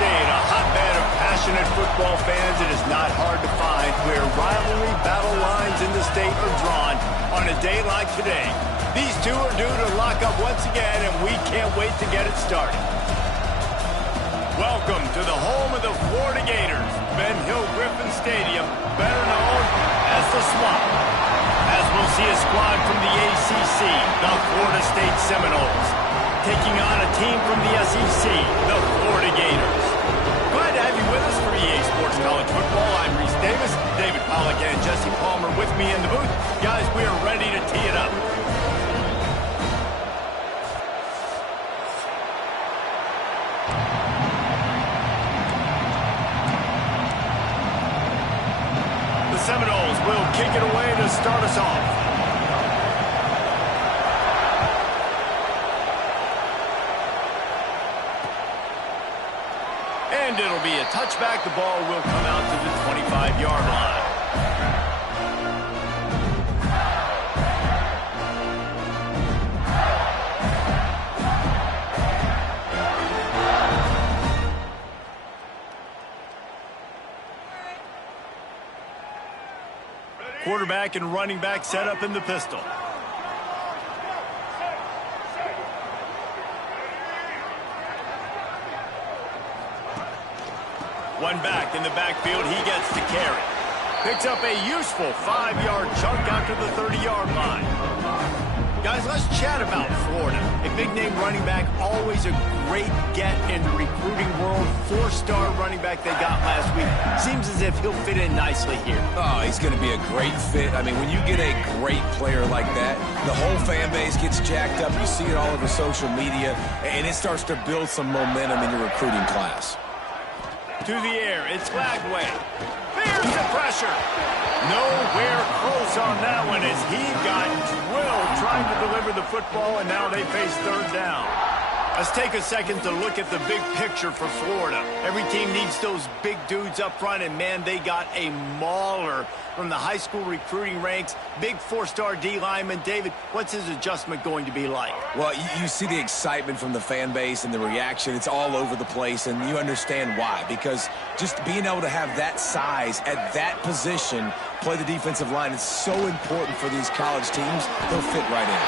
State, a hotbed of passionate football fans. It is not hard to find where rivalry battle lines in the state are drawn on a day like today. These two are due to lock up once again, and we can't wait to get it started. Welcome to the home of the Florida Gators, Ben Hill Griffin Stadium, better known as the Swamp. As we'll see a squad from the ACC, the Florida State Seminoles, taking on a team from the SEC, the Florida Gators. Glad to have you with us for EA Sports College Football. I'm Reese Davis, David Pollack and Jesse Palmer with me in the booth. Guys, we are ready to tee it up. The Seminoles will kick it away to start us off. And it'll be a touchback. The ball will come out to the 25-yard line. Quarterback and running back set up in the pistol. One back in the backfield, he gets the carry. Picks up a useful 5-yard chunk out to the 30-yard line. Guys, let's chat about Florida. A big-name running back, always a great get in the recruiting world. 4-star running back they got last week. Seems as if he'll fit in nicely here. Oh, he's going to be a great fit. I mean, when you get a great player like that, the whole fan base gets jacked up. You see it all over social media, and it starts to build some momentum in your recruiting class. To the air, it's Lagway. There's the pressure. Nowhere close on that one as he got drilled trying to deliver the football, and now they face third down. Let's take a second to look at the big picture for Florida. Every team needs those big dudes up front, and man, they got a mauler from the high school recruiting ranks. Big 4-star D lineman. David, what's his adjustment going to be like? Well, you see the excitement from the fan base and the reaction. It's all over the place, and you understand why. Because just being able to have that size at that position, play the defensive line, is so important for these college teams. They'll fit right in.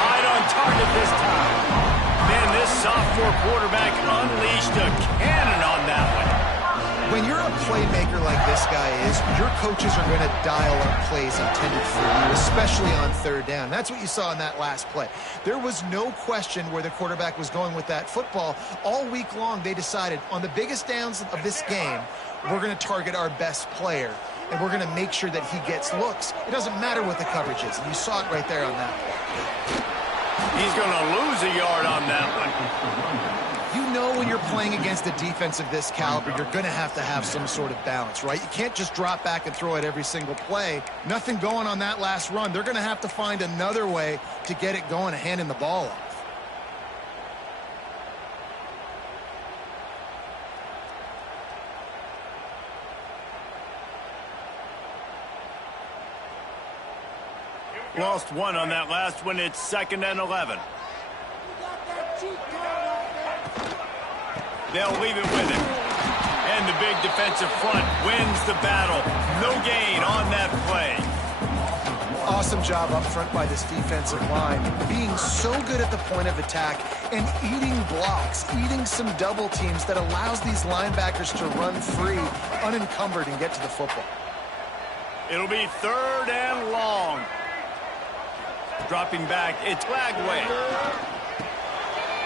Right on target this time. Man, this sophomore quarterback unleashed a cannon on that one. When you're a playmaker like this guy is, your coaches are going to dial up plays intended for you, especially on third down. That's what you saw in that last play. There was no question where the quarterback was going with that football. All week long, they decided on the biggest downs of this game, we're going to target our best player, and we're going to make sure that he gets looks. It doesn't matter what the coverage is, and you saw it right there on that play. He's going to lose a yard on that one. You know when you're playing against a defense of this caliber, you're going to have some sort of balance, right? You can't just drop back and throw it every single play. Nothing going on that last run. They're going to have to find another way to get it going and handing the ball off. Lost one on that last one. It's 2nd and 11. They'll leave it with him. And the big defensive front wins the battle. No gain on that play. Awesome job up front by this defensive line, being so good at the point of attack and eating blocks, eating some double teams that allows these linebackers to run free, unencumbered, and get to the football. It'll be 3rd and long. Dropping back, it's Lagway.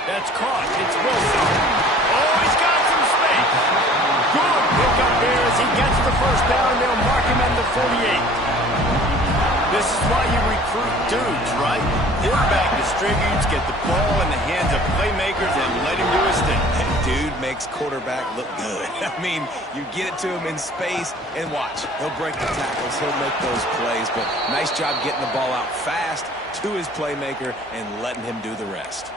That's caught. It's Wilson. Oh, he's got some space. Good pickup there as he gets the first down. They'll mark him at the 48. This is why you recruit dudes, right? Quarterback distributes, get the ball in the hands of playmakers, and let him do his thing. That dude makes quarterback look good. I mean, you get it to him in space, and watch. He'll break the tackles. He'll make those plays, but nice job getting the ball out fast to his playmaker and letting him do the rest.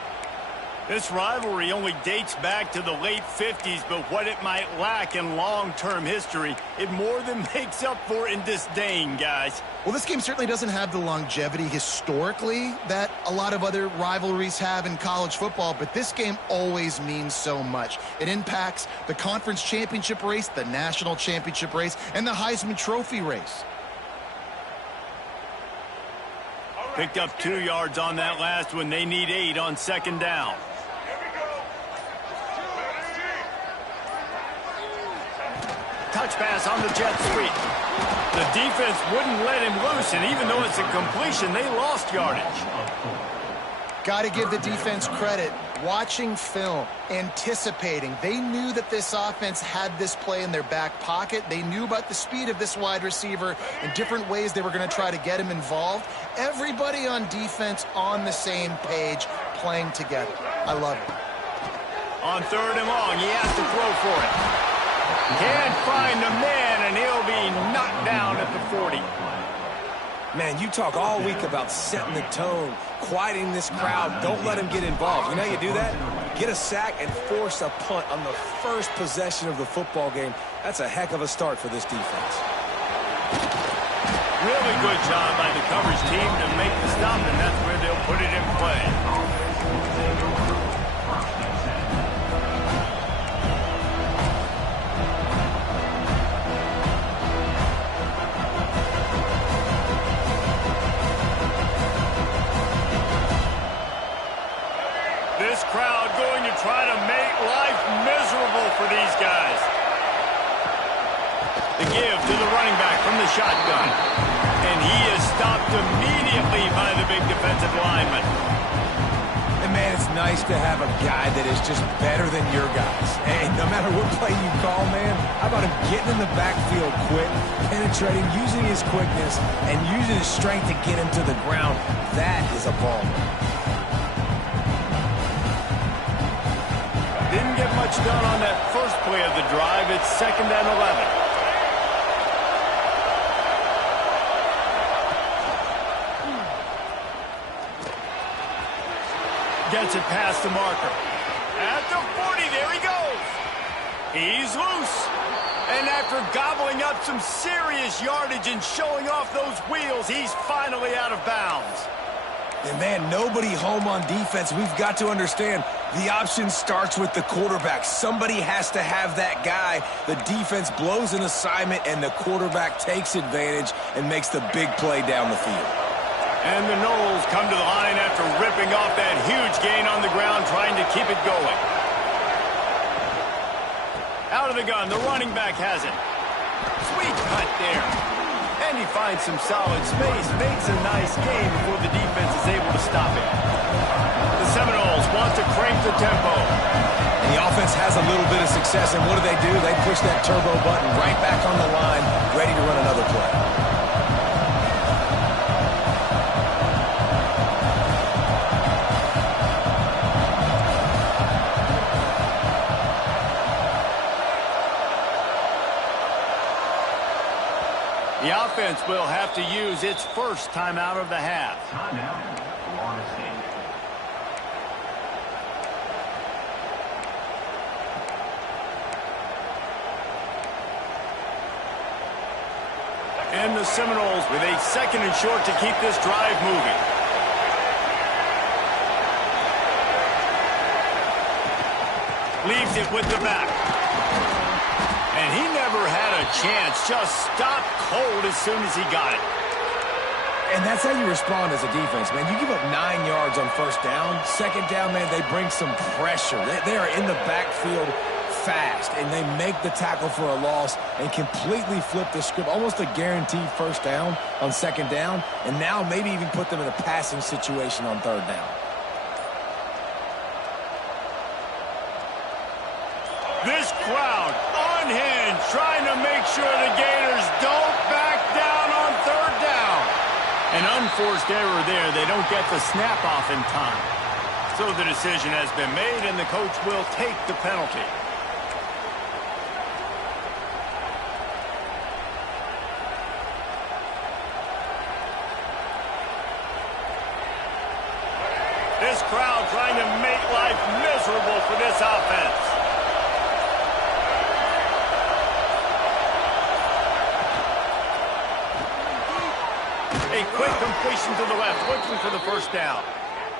This rivalry only dates back to the late 50s, but what it might lack in long-term history, it more than makes up for in disdain, guys. Well, this game certainly doesn't have the longevity historically that a lot of other rivalries have in college football, but this game always means so much. It impacts the conference championship race, the national championship race, and the Heisman Trophy race. Picked up 2 yards on that last one. They need 8 on second down. Touch pass on the jet sweep. The defense wouldn't let him loose, and even though it's a completion, they lost yardage. Got to give the defense credit. Watching film, anticipating. They knew that this offense had this play in their back pocket. They knew about the speed of this wide receiver and different ways they were going to try to get him involved. Everybody on defense on the same page, playing together. I love it. On third and long, he has to throw for it. Can't find the man, and he'll be knocked down at the 40. Man, you talk all week about setting the tone, quieting this crowd. Don't let him get involved. You know how you do that? Get a sack and force a punt on the first possession of the football game. That's a heck of a start for this defense. Really good job by the coverage team to make the stop, and that's where they'll put it in play. This crowd going to try to make life miserable for these guys. The give to the running back from the shotgun. And he is stopped immediately by the big defensive lineman. And, man, it's nice to have a guy that is just better than your guys. Hey, no matter what play you call, man, how about him getting in the backfield quick, penetrating, using his quickness, and using his strength to get him to the ground. That is a ball. Didn't get much done on that first play of the drive. It's 2nd and 11. Gets it past the marker. At the 40, there he goes. He's loose. And after gobbling up some serious yardage and showing off those wheels, he's finally out of bounds. And, man, nobody home on defense. We've got to understand the option starts with the quarterback. Somebody has to have that guy. The defense blows an assignment, and the quarterback takes advantage and makes the big play down the field. And the Noles come to the line after ripping off that huge gain on the ground, trying to keep it going. Out of the gun, the running back has it. Sweet cut there. And he finds some solid space, makes a nice gain before the defense is able to stop it. The Seminoles want to crank the tempo. And the offense has a little bit of success, and what do? They push that turbo button right back on the line, ready to run another play. The offense will have to use its first timeout of the half. And the Seminoles with a 2nd and short to keep this drive moving. Leaves it with the back. And he never had a chance, just stopped cold as soon as he got it. And that's how you respond as a defense, man. You give up 9 yards on first down. Second down, man, they bring some pressure. They are in the backfield fast, and they make the tackle for a loss and completely flip the script. Almost a guaranteed first down on second down, and now maybe even put them in a passing situation on third down. This crowd unhinged, trying to make sure the Gators don't back down on third down. An unforced error there. They don't get the snap off in time. So the decision has been made, and the coach will take the penalty. This crowd trying to make life miserable for this offense. A quick completion to the left, looking for the first down.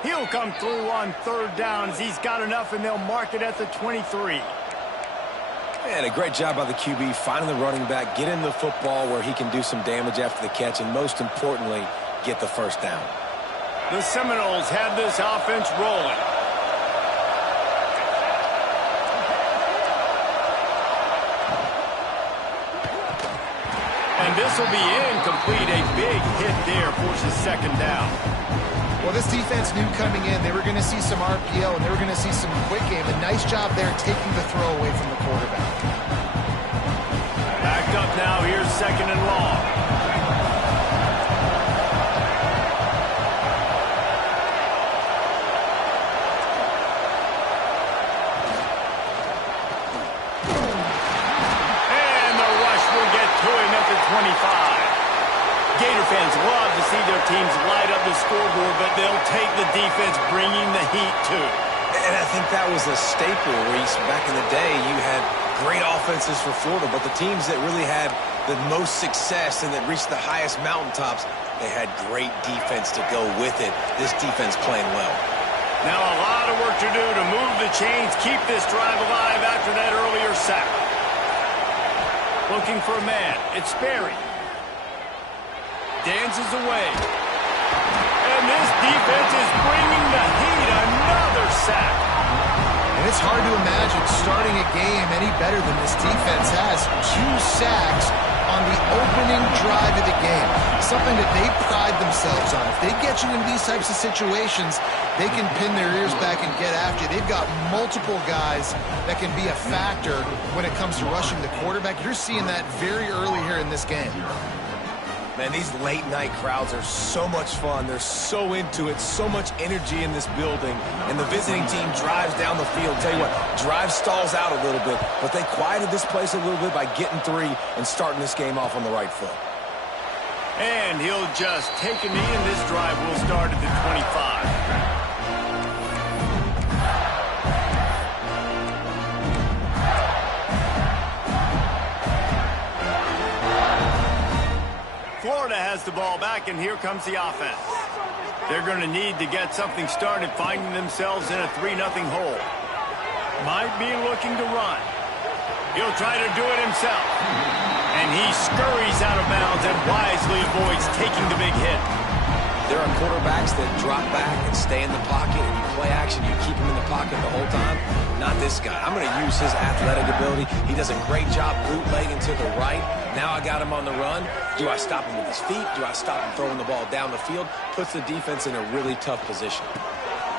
He'll come through on third down as he's got enough, and they'll mark it at the 23. And a great job by the QB finding the running back, getting the football where he can do some damage after the catch, and most importantly, get the first down. The Seminoles have this offense rolling. And this will be incomplete. A big hit there forces second down. Well, this defense knew coming in they were going to see some RPO and they were going to see some quick game. A nice job there taking the throw away from the quarterback. Backed up now. Here's second and long. And the rush will get to him at the 25. Gator fans love to see their teams light up the scoreboard, but they'll take the defense bringing the heat too. And I think that was a staple, Reese. Back in the day, you had great offenses for Florida, but the teams that really had the most success and that reached the highest mountaintops, they had great defense to go with it. This defense playing well. Now a lot of work to do to move the chains, keep this drive alive after that earlier sack. Looking for a man. It's Sperry. Dances away. And this defense is bringing the heat. Another sack. And it's hard to imagine starting a game any better than this defense has. 2 sacks on the opening drive of the game. Something that they pride themselves on. If they get you in these types of situations, they can pin their ears back and get after you. They've got multiple guys that can be a factor when it comes to rushing the quarterback. You're seeing that very early here in this game. Man, these late-night crowds are so much fun. They're so into it, so much energy in this building. And the visiting team drives down the field. Tell you what, drive stalls out a little bit, but they quieted this place a little bit by getting 3 and starting this game off on the right foot. And he'll just take a knee, and this drive will start at the 25. Florida has the ball back, and here comes the offense. They're going to need to get something started, finding themselves in a 3-0 hole. Might be looking to run. He'll try to do it himself. And he scurries out of bounds and wisely avoids taking the big hit. There are quarterbacks that drop back and stay in the pocket, and you play action, you keep him in the pocket the whole time. Not this guy. I'm going to use his athletic ability. He does a great job bootlegging to the right. Now I got him on the run. Do I stop him with his feet? Do I stop him throwing the ball down the field? Puts the defense in a really tough position.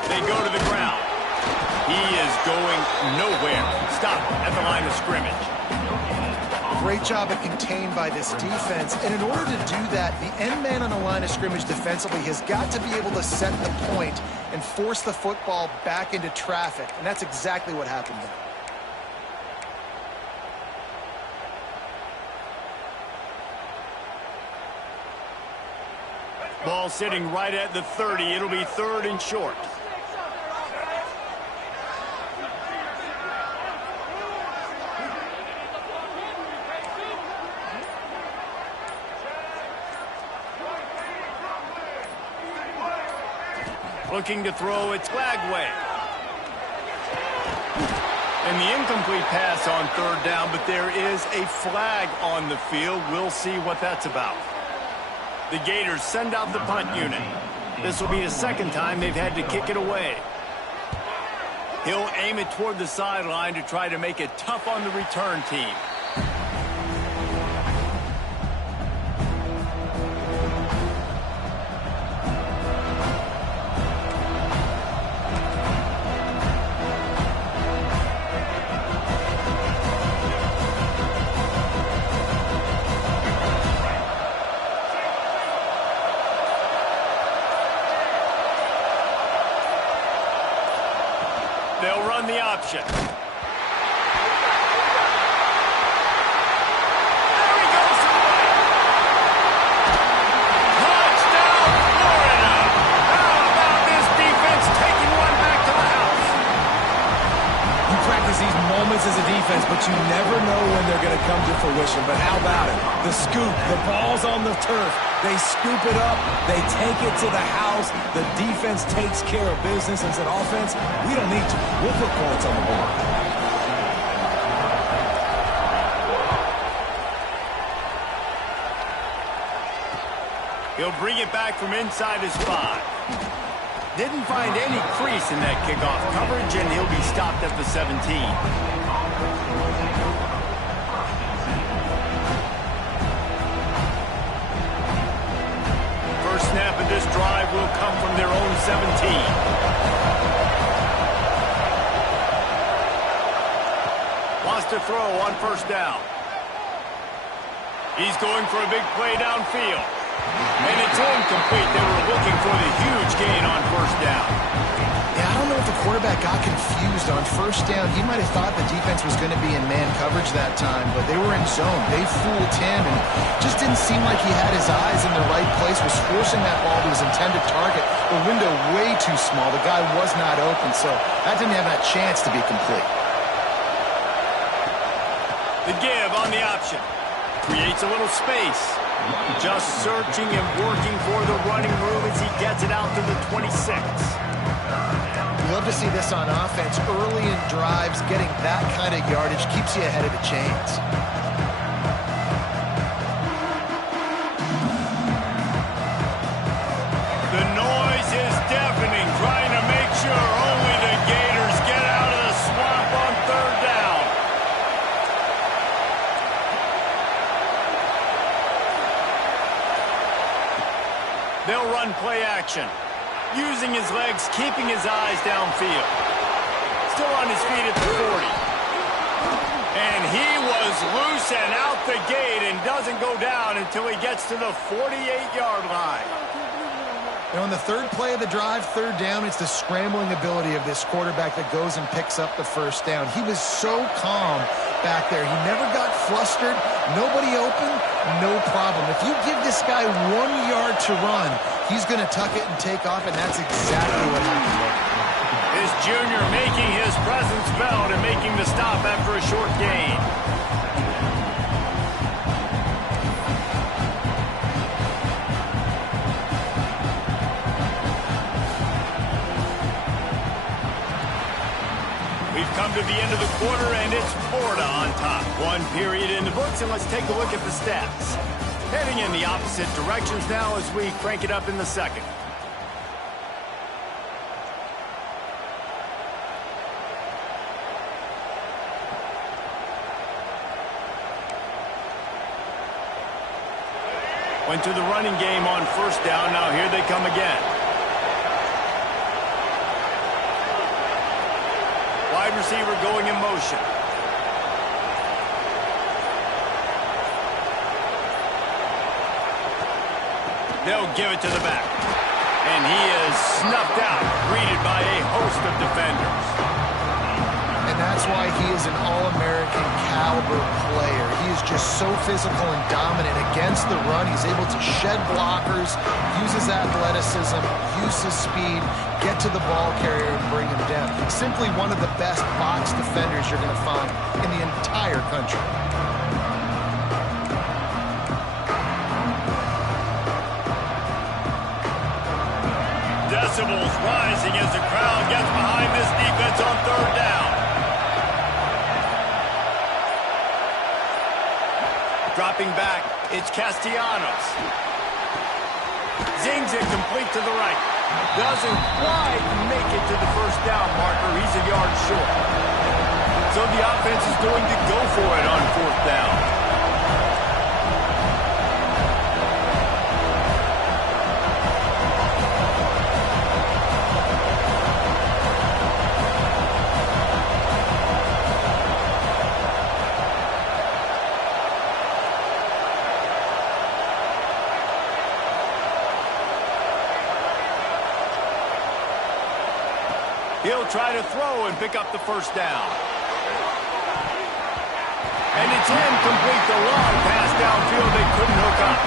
They go to the ground. He is going nowhere. Stop at the line of scrimmage. Great job of contained by this defense. And in order to do that, the end man on the line of scrimmage defensively has got to be able to set the point and force the football back into traffic. And that's exactly what happened there. Ball sitting right at the 30. It'll be 3rd and short. Looking to throw, it's Flagway. And the incomplete pass on 3rd down, but there is a flag on the field. We'll see what that's about. The Gators send out the punt unit. This will be the 2nd time they've had to kick it away. He'll aim it toward the sideline to try to make it tough on the return team. They'll run the option. There he goes to the right. Touchdown, Florida. How about this defense taking one back to the house? You practice these moments as a defense, but you never know when they're going to come to fruition. But how about it? The scoop, the ball's on the turf. They scoop it up. They take it to the house. The defense takes care of business. As an offense, we don't need to. We'll put points on the board. He'll bring it back from inside his 5. Didn't find any crease in that kickoff coverage, and he'll be stopped at the 17. First snap of this drive will come from their own 17. Wants to throw on first down. He's going for a big play downfield. And it's incomplete. They were looking for the huge gain on first down. Yeah, I don't know if the quarterback got confused on first down. He might have thought the defense was going to be in man coverage that time, but they were in zone. They fooled him, and just didn't seem like he had his eyes in the right place, was forcing that ball to his intended target. The window way too small. The guy was not open, so that didn't have that chance to be complete. The give on the option. Creates a little space. Just searching and working for the running room as he gets it out to the 26. We love to see this on offense. Early in drives, getting that kind of yardage keeps you ahead of the chains. The noise is deafening, trying to make sure only the Gators get out of the swamp on third down. They'll run play action. Using his legs, keeping his eyes downfield. Still on his feet at the 40. And he was loose and out the gate and doesn't go down until he gets to the 48-yard line. And on the third play of the drive, third down, it's the scrambling ability of this quarterback that goes and picks up the first down. He was so calm back there. He never got flustered. Nobody open, no problem. If you give this guy 1 yard to run, he's going to tuck it and take off, and that's exactly what happened there. This junior making his presence felt and making the stop after a short gain. We've come to the end of the quarter, and it's Florida on top. One period in the books, and let's take a look at the stats. Heading in the opposite directions now as we crank it up in the second. Went to the running game on first down. Now here they come again. Wide receiver going in motion. They'll give it to the back. And he is snuffed out, greeted by a host of defenders. And that's why he is an All-American caliber player. He is just so physical and dominant against the run. He's able to shed blockers, use his athleticism, use his speed, get to the ball carrier and bring him down. Simply one of the best box defenders you're going to find in the entire country. Decibels rising as the crowd gets behind this defense on third down. Dropping back, it's Castellanos. Zings it complete to the right. Doesn't quite make it to the first down marker. He's a yard short. So the offense is going to go for it on fourth down. He'll try to throw and pick up the first down. And it's incomplete. The long pass downfield they couldn't hook up.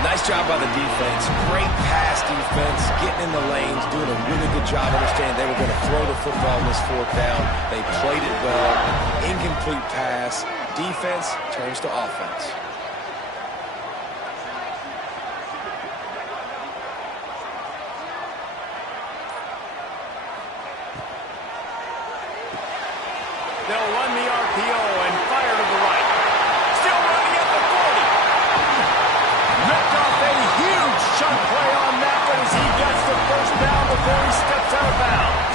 Nice job by the defense. Great pass defense, getting in the lanes, doing a really good job understanding they were going to throw the football on this fourth down. They played it well. Incomplete pass. Defense turns to offense. They'll run the RPO and fire to the right. Still running at the 40. Ripped off a huge chunk play on that one as he gets the first down before he steps out of bounds.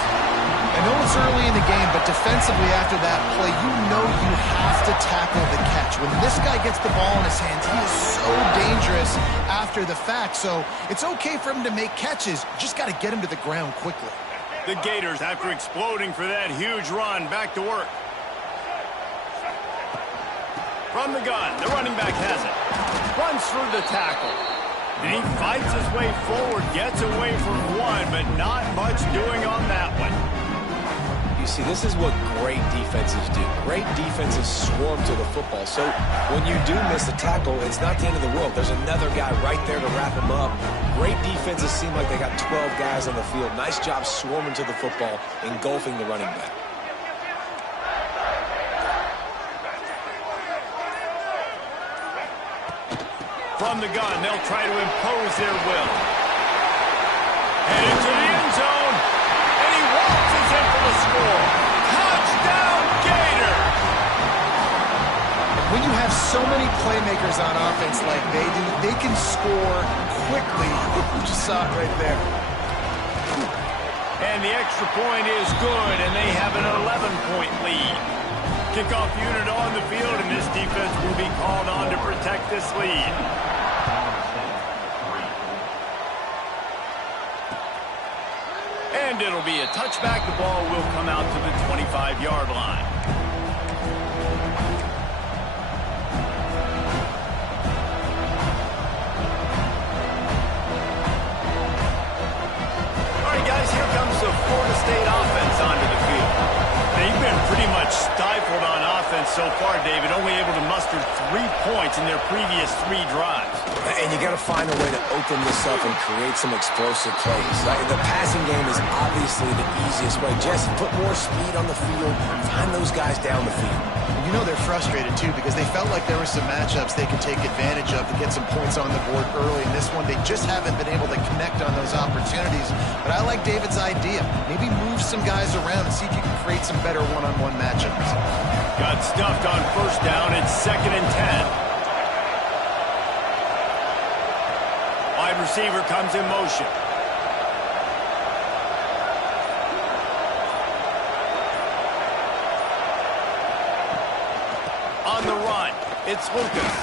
I know it's early in the game, but defensively after that play, you know you have to tackle the catch. When this guy gets the ball in his hands, he is so dangerous after the fact. So it's okay for him to make catches. You just got to get him to the ground quickly. The Gators, after exploding for that huge run, back to work. From the gun, the running back has it. Runs through the tackle. And he fights his way forward, gets away from one, but not much doing on that one. You see, this is what great defenses do. Great defenses swarm to the football. So when you do miss a tackle, it's not the end of the world. There's another guy right there to wrap him up. Great defenses seem like they got 12 guys on the field. Nice job swarming to the football, engulfing the running back. From the gun, they'll try to impose their will. And into the end zone, and he waltzes in for the score. Touchdown, Gator! When you have so many playmakers on offense like they do, they can score quickly. You just saw it right there. And the extra point is good, and they have an 11-point lead. Kickoff unit on the field, and this defense will be called on to protect this lead. And it'll be a touchback. The ball will come out to the 25-yard line. All right, guys, here comes the Florida State offense onto the field. They've been pretty much stifled on offense so far, David, only able to muster 3 points in their previous 3 drives. And you got to find a way to open this up and create some explosive plays. The passing game is obviously the easiest way. Just put more speed on the field, find those guys down the field. You know they're frustrated, too, because they felt like there were some matchups they could take advantage of to get some points on the board early. In this one, they just haven't been able to connect on those opportunities. But I like David's idea. Maybe move some guys around and see if you can create some better one-on-one matchups. Got stuffed on first down. It's 2nd and 10. Wide receiver comes in motion. On the run, it's Lucas.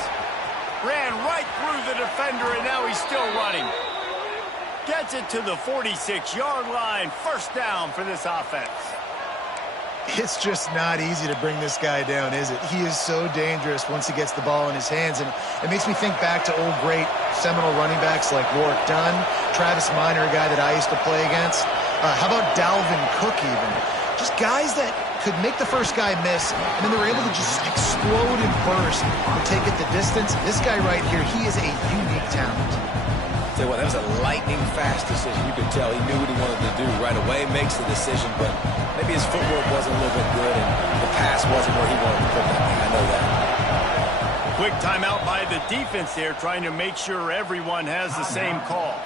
Ran right through the defender, and now he's still running. Gets it to the 46-yard line. First down for this offense. It's just not easy to bring this guy down, is it? He is so dangerous once he gets the ball in his hands, and it makes me think back to old great Seminole running backs like Warwick Dunn, Travis Minor, a guy that I used to play against. How about Dalvin Cook even? Just guys that could make the first guy miss, and then they were able to just explode and burst and take it the distance. This guy right here, he is a unique talent. Tell you what, that was a lightning-fast decision. You could tell he knew what he wanted to do right away, makes the decision, but maybe his footwork wasn't a little bit good, and the pass wasn't where he wanted to put that thing. I know that. Quick timeout by the defense there, trying to make sure everyone has the same call.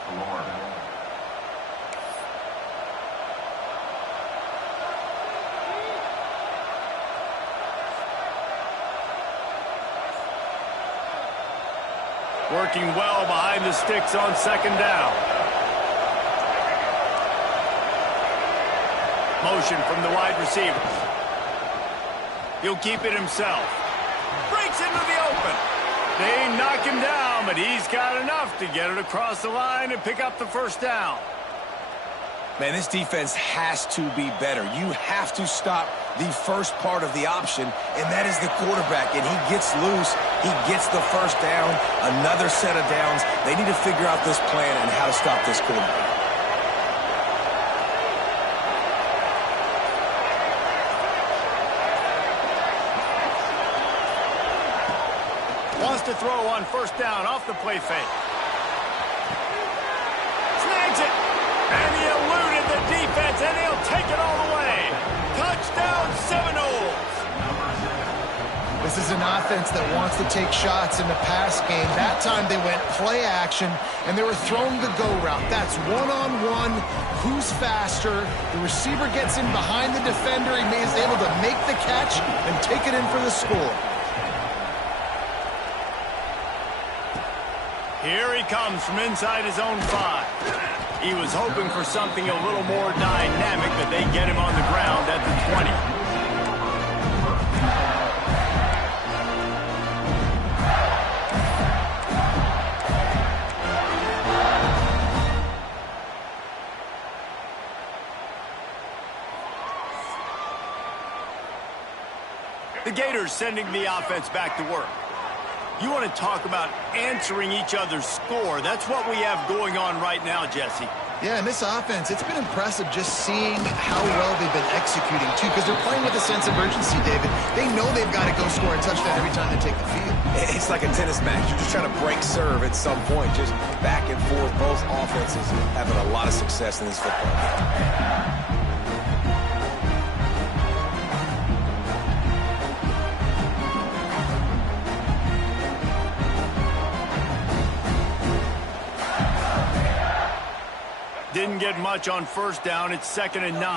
Working well behind the sticks on 2nd down. Motion from the wide receivers. He'll keep it himself. Breaks into the open. They knock him down, but he's got enough to get it across the line and pick up the first down. Man, this defense has to be better. You have to stop the first part of the option, and that is the quarterback. And he gets loose. He gets the first down, another set of downs. They need to figure out this plan and how to stop this quarterback. Wants to throw on first down off the play fake. This is an offense that wants to take shots in the pass game. That time they went play action, and they were throwing the go route. That's one-on-one. Who's faster? The receiver gets in behind the defender. He is able to make the catch and take it in for the score. Here he comes from inside his own 5. He was hoping for something a little more dynamic, but they get him on the ground at the 20. The Gators sending the offense back to work. You want to talk about answering each other's score. That's what we have going on right now, Jesse. Yeah, and this offense, it's been impressive just seeing how well they've been executing, too, because they're playing with a sense of urgency, David. They know they've got to go score a touchdown every time they take the field. It's like a tennis match. You're just trying to break serve at some point, just back and forth. Both offenses having a lot of success in this football game. Didn't get much on first down. It's 2nd and 9. Pulls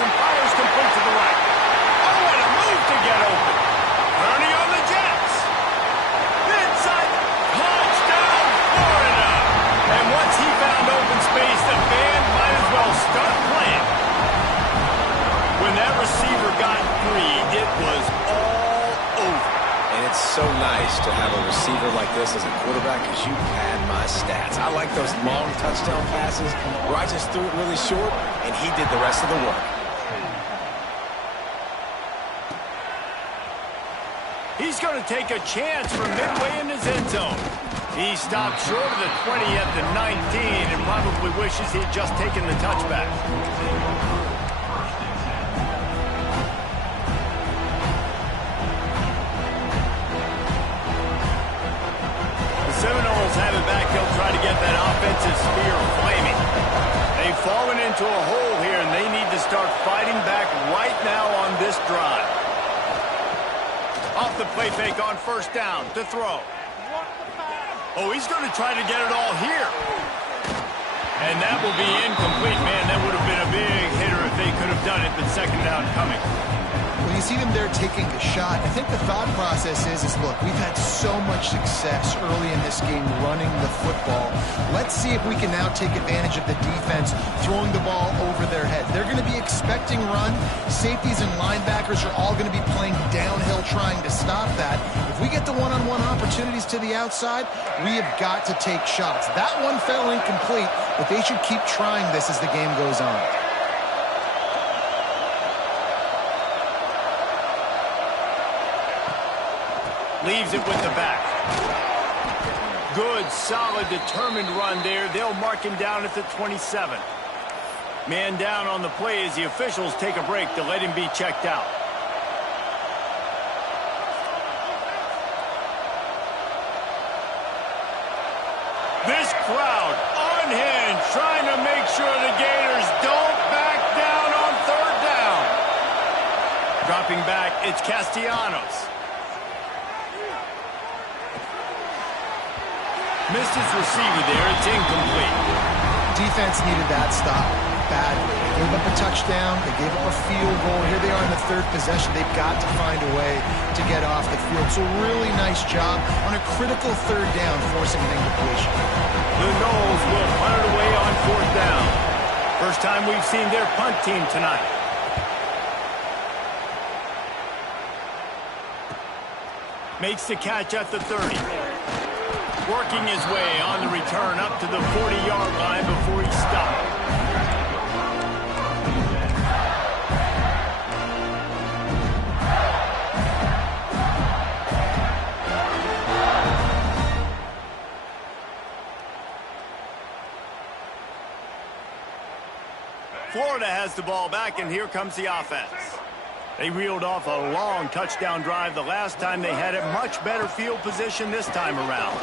and fires complete to the right. Oh, what a move to get open. Turning on the Jets. Inside. Touchdown, Florida. And once he found open space, the band might as well start playing. When that receiver got free, it was all over. It's so nice to have a receiver like this as a quarterback because you pad my stats. I like those long touchdown passes where I just threw it really short and he did the rest of the work. He's going to take a chance from midway in his end zone. He stopped short of the 20 at the 19 and probably wishes he'd just taken the touchback. Seminoles have it back. They'll try to get that offensive spear flaming. They've fallen into a hole here, and they need to start fighting back right now on this drive. Off the play fake on first down to throw. Oh, he's going to try to get it all here. And that will be incomplete. Man, that would have been a big hitter if they could have done it, but second down coming. When you see them there taking a shot, I think the thought process is look, we've had so much success early in this game running the football. Let's see if we can now take advantage of the defense throwing the ball over their head. They're going to be expecting run. Safeties and linebackers are all going to be playing downhill trying to stop that. If we get the one-on-one opportunities to the outside, we have got to take shots. That one fell incomplete, but they should keep trying this as the game goes on. Leaves it with the back. Good, solid, determined run there. They'll mark him down at the 27. Man down on the play as the officials take a break to let him be checked out. This crowd unhinged, trying to make sure the Gators don't back down on third down. Dropping back, it's Castellanos. Missed his receiver there. It's incomplete. Defense needed that stop badly. They gave up a touchdown. They gave up a field goal. Here they are in the third possession. They've got to find a way to get off the field. So really nice job on a critical third down, forcing an incompletion. The Noles will punt it away on fourth down. First time we've seen their punt team tonight. Makes the catch at the 30. Working his way on the return up to the 40-yard line before he stopped. Florida has the ball back, and here comes the offense. They reeled off a long touchdown drive the last time. They had a much better field position this time around.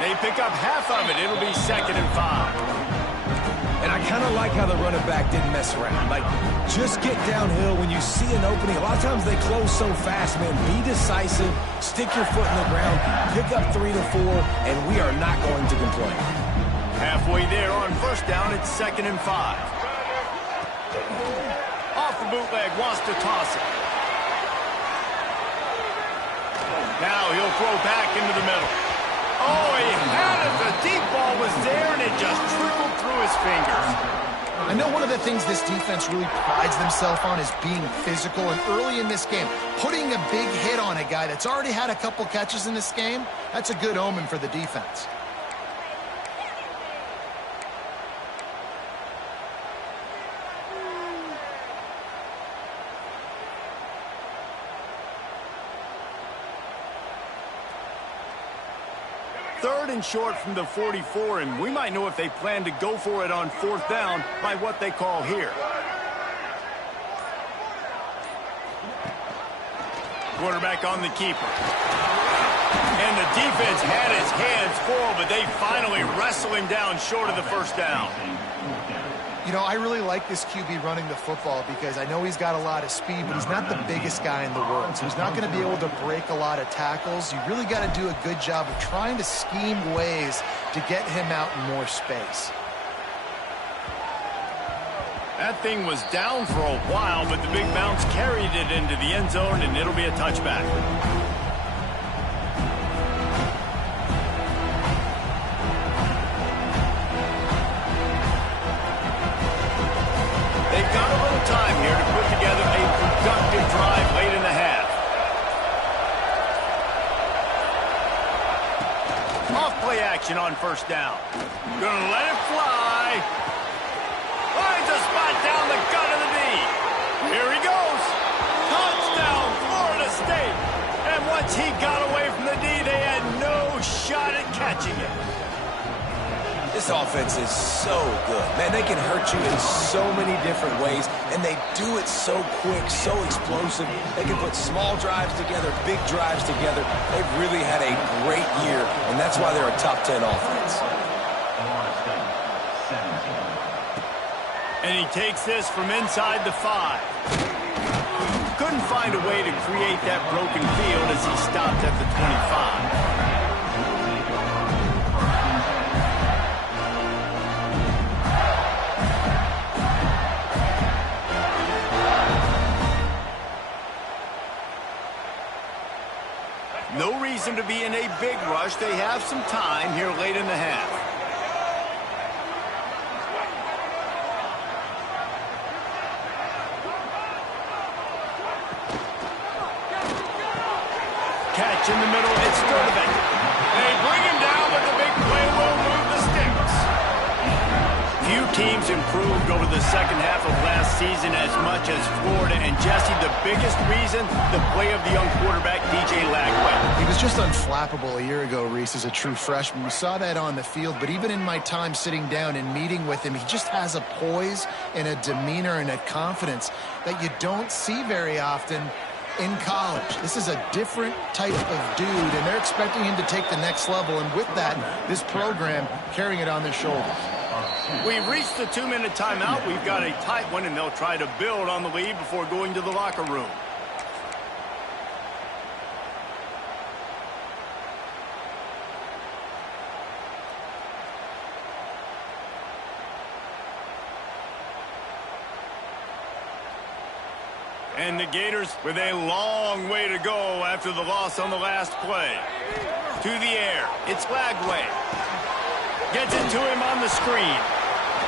They pick up half of it. It'll be 2nd and 5. And I kind of like how the running back didn't mess around. Like, just get downhill when you see an opening. A lot of times they close so fast, man. Be decisive, stick your foot in the ground, pick up 3 to 4, and we are not going to complain. Halfway there on 1st down, it's 2nd and 5. Off the bootleg, wants to toss it. Now he'll throw back into the middle. Oh, he had it. The deep ball was there, and it just trickled through his fingers. I know one of the things this defense really prides themselves on is being physical, and early in this game, putting a big hit on a guy that's already had a couple catches in this game, that's a good omen for the defense. Third and short from the 44, and we might know if they plan to go for it on 4th down by what they call here. Quarterback on the keeper. And the defense had his hands full, but they finally wrestle him down short of the 1st down. You know, I really like this QB running the football because I know he's got a lot of speed, but he's not the biggest guy in the world. So he's not going to be able to break a lot of tackles. You really got to do a good job of trying to scheme ways to get him out in more space. That thing was down for a while, but the big bounce carried it into the end zone, and it'll be a touchback. They've got a little time here to put together a productive drive late in the half. Off play action on 1st down. Gonna let it fly. Finds a spot down the gut of the knee. Here he goes. Touchdown, Florida State. And once he got away from the knee, they had no shot at catching him. This offense is so good. Man, they can hurt you in so many different ways, and they do it so quick, so explosive. They can put small drives together, big drives together. They've really had a great year, and that's why they're a top 10 offense. And he takes this from inside the 5. Couldn't find a way to create that broken field as he stopped at the 25. No reason to be in a big rush. They have some time here late in the half. Catch in the middle, it's Sturdivant. They bring him down, but the big play will move the sticks. Few teams improved over the 2nd half of last season as much as Florida. And Jesse, the biggest reason, the play of the young quarterback, DJ Lagway. He was just unflappable a year ago, Reese, as a true freshman. We saw that on the field, but even in my time sitting down and meeting with him, he just has a poise and a demeanor and a confidence that you don't see very often in college. This is a different type of dude, and they're expecting him to take the next level, and with that, this program carrying it on their shoulders. We've reached the 2-minute timeout. We've got a tight one, and they'll try to build on the lead before going to the locker room. And the Gators with a long way to go after the loss on the last play. To the air, it's Lagway. Gets it to him on the screen.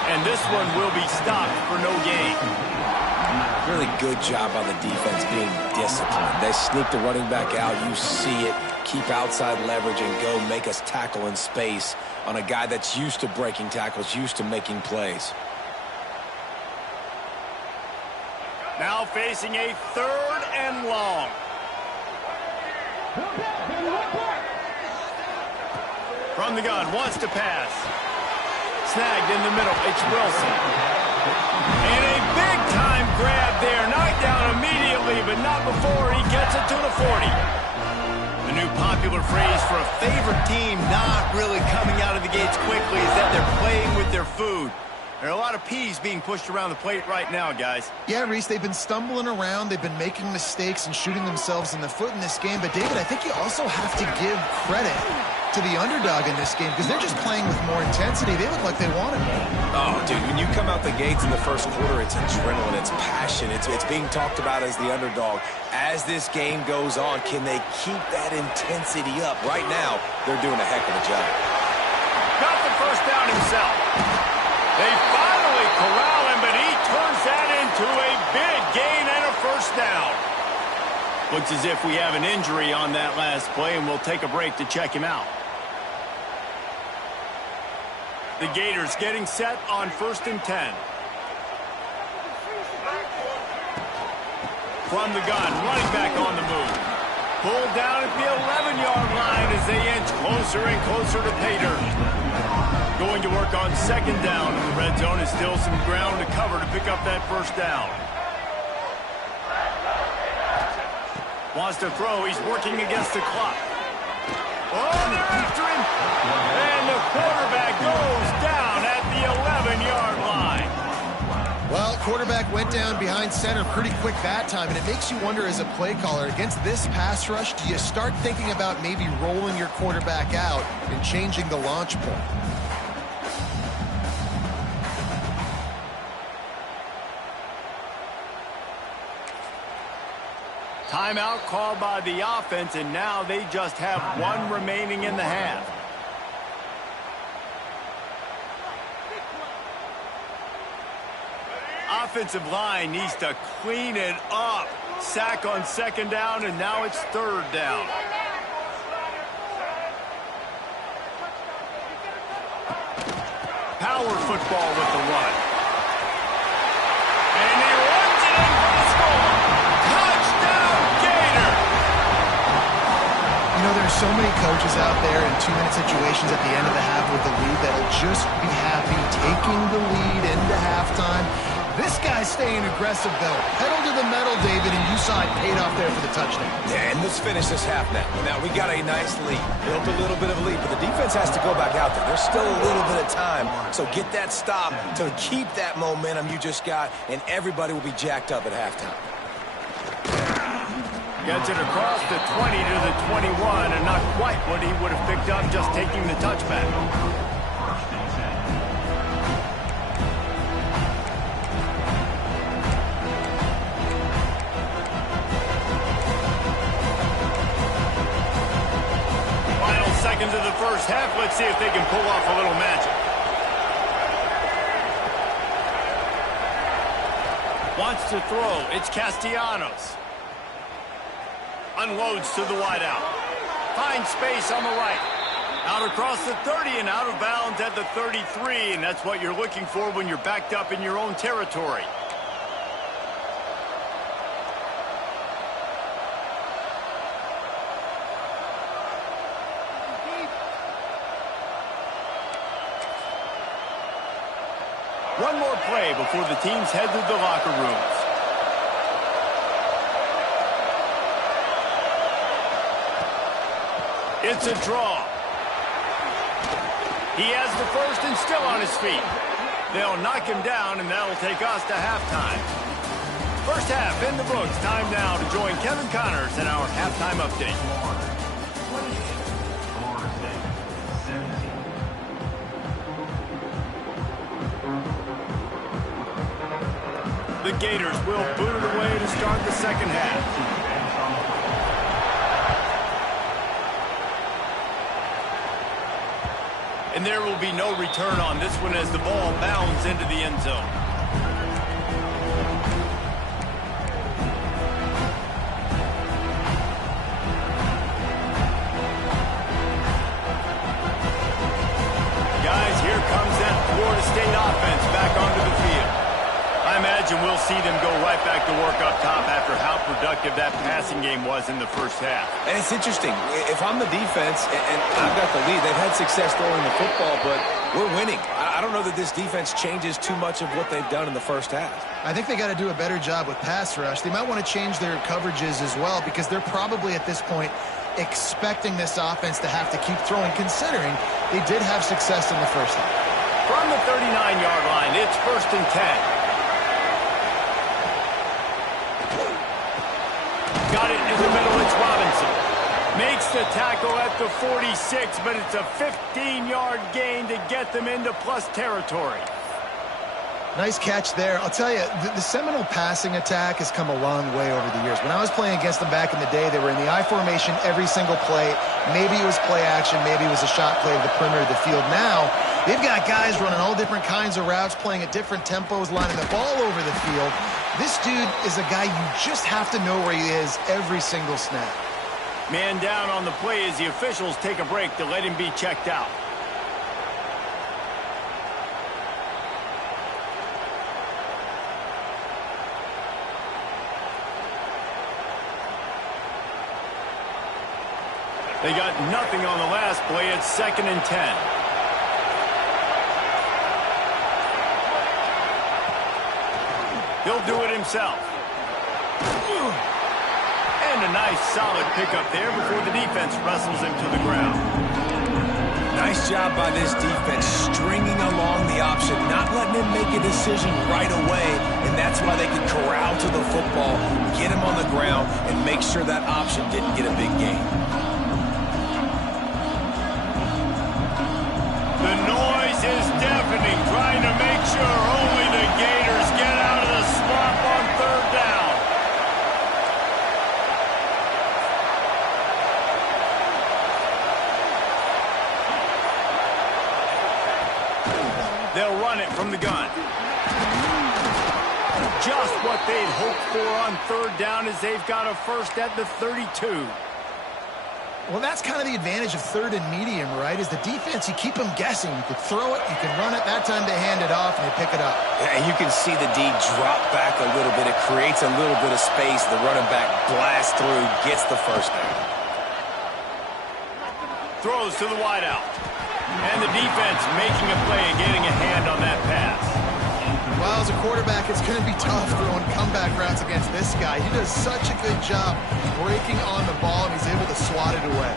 And this one will be stopped for no gain. Really good job by the defense being disciplined. They sneak the running back out. You see it. Keep outside leverage and go make us tackle in space on a guy that's used to breaking tackles, used to making plays. Now facing a 3rd and long. From the gun, wants to pass. Snagged in the middle, it's Wilson. And a big-time grab there. Knocked down immediately, but not before he gets it to the 40. The new popular phrase for a favorite team not really coming out of the gates quickly is that they're playing with their food. There are a lot of peas being pushed around the plate right now, guys. Yeah, Reese, they've been stumbling around. They've been making mistakes and shooting themselves in the foot in this game. But, David, I think you also have to give credit to the underdog in this game because they're just playing with more intensity. They look like they want it. Oh, dude, when you come out the gates in the first quarter, it's adrenaline, it's passion, it's being talked about as the underdog. As this game goes on, can they keep that intensity up? Right now, they're doing a heck of a job. Got the first down himself. They finally corral him, but he turns that into a big gain and a first down. Looks as if we have an injury on that last play, and we'll take a break to check him out. The Gators getting set on 1st and 10. From the gun, running back on the move. Pulled down at the 11-yard line as they inch closer and closer to Pater. Going to work on 2nd down, and the red zone is still some ground to cover to pick up that first down. Wants to throw. He's working against the clock. Oh, they're after him. And the quarterback goes down at the 11-yard line. Well, quarterback went down behind center pretty quick that time, and it makes you wonder as a play caller, against this pass rush, do you start thinking about maybe rolling your quarterback out and changing the launch point? Timeout called by the offense, and now they just have one remaining in the half. Offensive line needs to clean it up. Sack on 2nd down, and now it's 3rd down. Power football with the run. And he runs it in for the score. Touchdown, Gator! You know, there's so many coaches out there in 2-minute situations at the end of the half with the lead that'll just be happy taking the lead into halftime. This guy's staying aggressive, though. Pedal to the metal, David, and you saw it paid off there for the touchdown. Yeah, and let's finish this half now. Now, we got a nice lead. Built a little bit of a lead, but the defense has to go back out there. There's still a little bit of time, so get that stop to keep that momentum you just got, and everybody will be jacked up at halftime. Gets it across the 20 to the 21, and not quite what he would have picked up just taking the touchback. Seconds of the first half. Let's see if they can pull off a little magic. Wants to throw. It's Castellanos. Unloads to the wideout. Finds space on the right. Out across the 30 and out of bounds at the 33. And that's what you're looking for when you're backed up in your own territory. One more play before the teams head to the locker rooms. It's a draw. He has the first and still on his feet. They'll knock him down, and that'll take us to halftime. First half in the books. Time now to join Kevin Connors in our halftime update. The Gators will boot it away to start the second half. And there will be no return on this one as the ball bounds into the end zone. Guys, here comes that Florida State offense back onto the field. I imagine we'll see them go right back to work up top after how productive that passing game was in the first half. And it's interesting. If I'm the defense and I've got the lead, they've had success throwing the football, but we're winning. I don't know that this defense changes too much of what they've done in the first half. I think they got to do a better job with pass rush. They might want to change their coverages as well because they're probably at this point expecting this offense to have to keep throwing, considering they did have success in the first half. From the 39-yard line, it's 1st and 10. Got it in the middle, it's Robinson. Makes the tackle at the 46, but it's a 15-yard gain to get them into plus territory. Nice catch there. I'll tell you, the Seminole passing attack has come a long way over the years. When I was playing against them back in the day, they were in the I formation every single play. Maybe it was play action, maybe it was a shot play to the perimeter of the field. Now, they've got guys running all different kinds of routes, playing at different tempos, lining the ball over the field. This dude is a guy you just have to know where he is every single snap. Man down on the play as the officials take a break to let him be checked out. They got nothing on the last play. It's 2nd and 10. He'll do it himself. And a nice solid pickup there before the defense wrestles him to the ground. Nice job by this defense stringing along the option, not letting him make a decision right away, and that's why they could corral to the football, get him on the ground, and make sure that option didn't get a big gain. The noise is deafening, trying to make sure only the Gators get out of the swamp on 3rd down. They'll run it from the gun. Just what they'd hoped for on 3rd down as they've got a first at the 32. Well, that's kind of the advantage of 3rd and medium, right? Is the defense, you keep them guessing. You can throw it, you can run it. That time they hand it off and they pick it up. Yeah, you can see the D drop back a little bit. It creates a little bit of space. The running back blasts through, gets the first down. Throws to the wideout. And the defense making a play and getting a hand on that pass. Well, as a quarterback, it's going to be tough throwing comeback routes against this guy. He does such a good job breaking on the ball, and he's able to swat it away.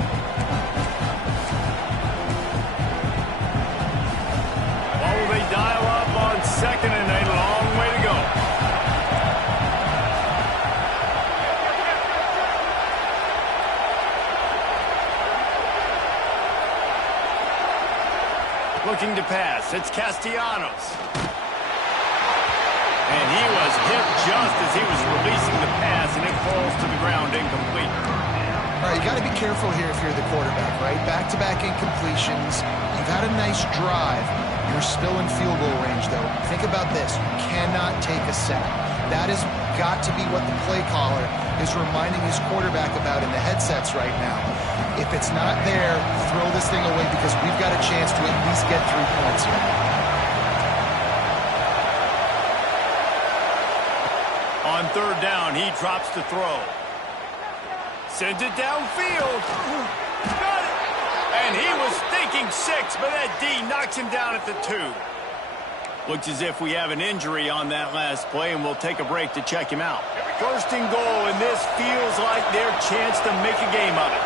Oh, they dial up on 2nd and a long way to go. Looking to pass. It's Castellanos. And he was hit just as he was releasing the pass, and it falls to the ground incomplete. All right, you got to be careful here if you're the quarterback, right? Back-to-back incompletions. You've had a nice drive. You're still in field goal range, though. Think about this. You cannot take a sack. That has got to be what the play caller is reminding his quarterback about in the headsets right now. If it's not there, throw this thing away because we've got a chance to at least get 3 points here. On 3rd down, he drops to throw. Sends it downfield. Got it. And he was thinking 6, but that D knocks him down at the 2. Looks as if we have an injury on that last play, and we'll take a break to check him out. 1st and goal, and this feels like their chance to make a game of it.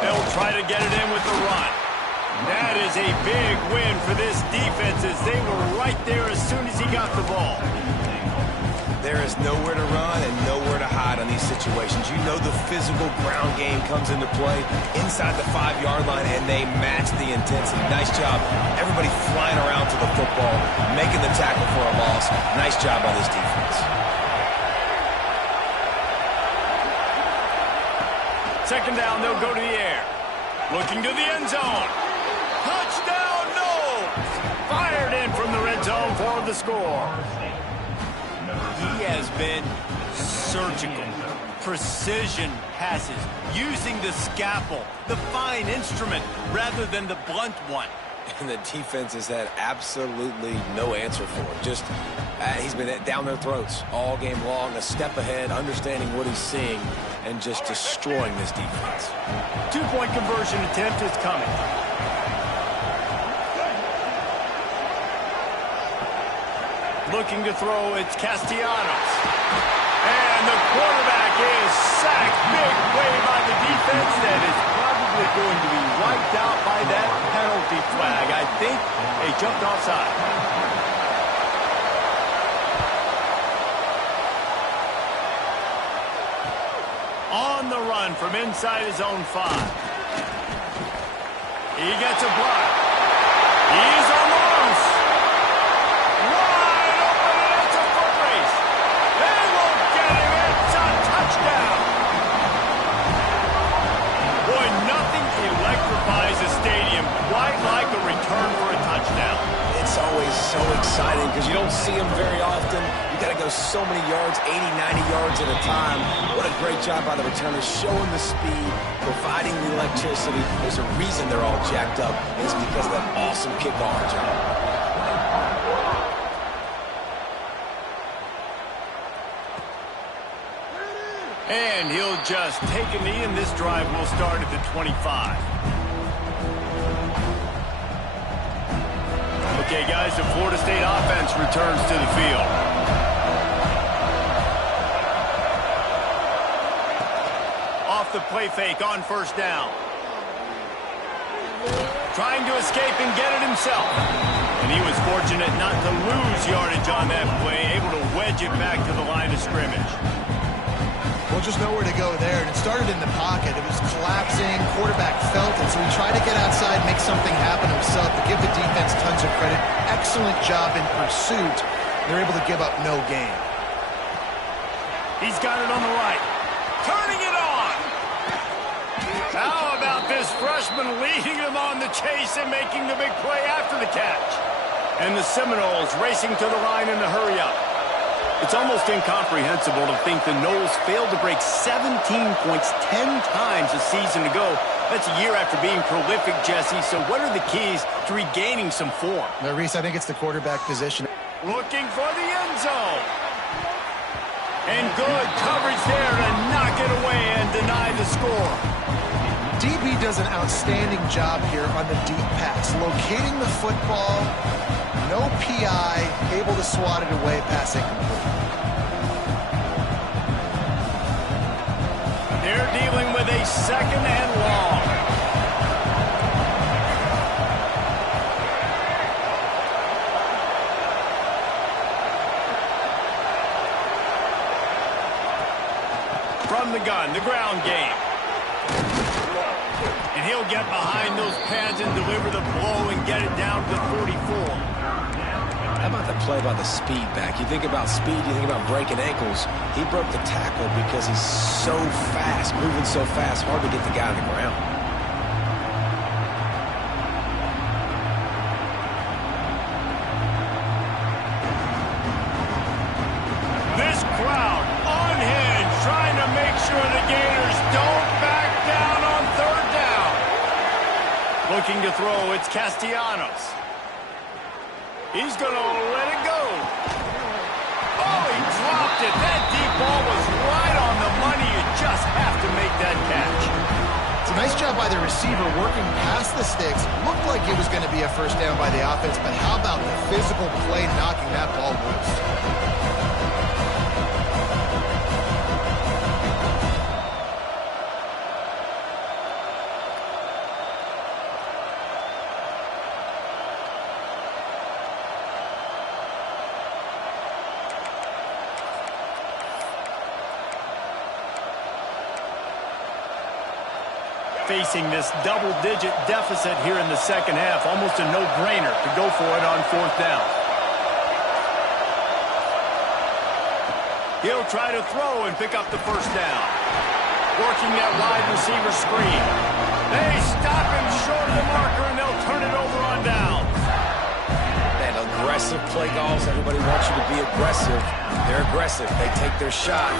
They'll try to get it in with the run. That is a big win for this defense as they were right there as soon as he got the ball. There is nowhere to run and nowhere to hide on these situations. You know the physical ground game comes into play inside the 5-yard line, and they match the intensity. Nice job. Everybody flying around to the football, making the tackle for a loss. Nice job by this defense. 2nd down, they'll go to the air. Looking to the end zone. Touchdown, no! Fired in from the red zone for the score. He has been surgical. Precision passes, using the scalpel, the fine instrument, rather than the blunt one. And the defense has had absolutely no answer for him. Just, he's been down their throats all game long, a step ahead, understanding what he's seeing, and just destroying this defense. 2-point conversion attempt is coming. Looking to throw, it's Castellanos. And the quarterback is sacked. Big play by the defense that is probably going to be wiped out by that penalty flag. I think they jumped offside. On the run from inside his own 5. He gets a block. He's on the loose. Wide open, and it's a foot race. They won't get him. It's a touchdown. Boy, nothing electrifies a stadium quite like a return for a touchdown. It's always so exciting because you don't see them very often. You got to go so many yards, 80, 90 yards at a time. What a great job by the returners, showing the speed, providing the electricity. There's a reason they're all jacked up. It's because of that awesome kickoff job. And he'll just take a knee, and this drive will start at the 25. Okay, guys, the Florida State offense returns to the field. Off the play fake on first down. Trying to escape and get it himself. And he was fortunate not to lose yardage on that play, able to wedge it back to the line of scrimmage. Well, just nowhere to go there, and it started in the pocket. It was collapsing. Quarterback felt it, so he tried to get outside, make something happen himself, but give the defense tons of credit. Excellent job in pursuit. They're able to give up no gain. He's got it on the right. Turning it on. How about this freshman leading him on the chase and making the big play after the catch? And the Seminoles racing to the line in the hurry-up. It's almost incomprehensible to think the Noles failed to break 17 points 10 times a season ago. That's a year after being prolific, Jesse. So what are the keys to regaining some form? Now, Reese, I think it's the quarterback position. Looking for the end zone. And good coverage there to knock it away and deny the score. DB does an outstanding job here on the deep pass, locating the football. No PI, able to swat it away, pass incomplete. They're dealing with a second and long. From the gun, the ground game. And he'll get behind those pads and deliver the blow and get it down to 44. How about the play by the speed back? You think about speed, you think about breaking ankles. He broke the tackle because he's so fast, moving so fast, hard to get the guy on the ground. This crowd unhinged, trying to make sure the Gators don't back down on third down. Looking to throw, it's Castellanos. He's going to let it go. Oh, he dropped it. That deep ball was right on the money. You just have to make that catch. It's a nice job by the receiver working past the sticks. Looked like it was going to be a first down by the offense, but how about the physical play knocking that ball loose? Facing this double-digit deficit here in the second half, almost a no-brainer to go for it on fourth down. He'll try to throw and pick up the first down. Working that wide receiver screen. They stop him short of the marker, and they'll turn it over on down. Man, aggressive play calls. Everybody wants you to be aggressive. They're aggressive. They take their shot.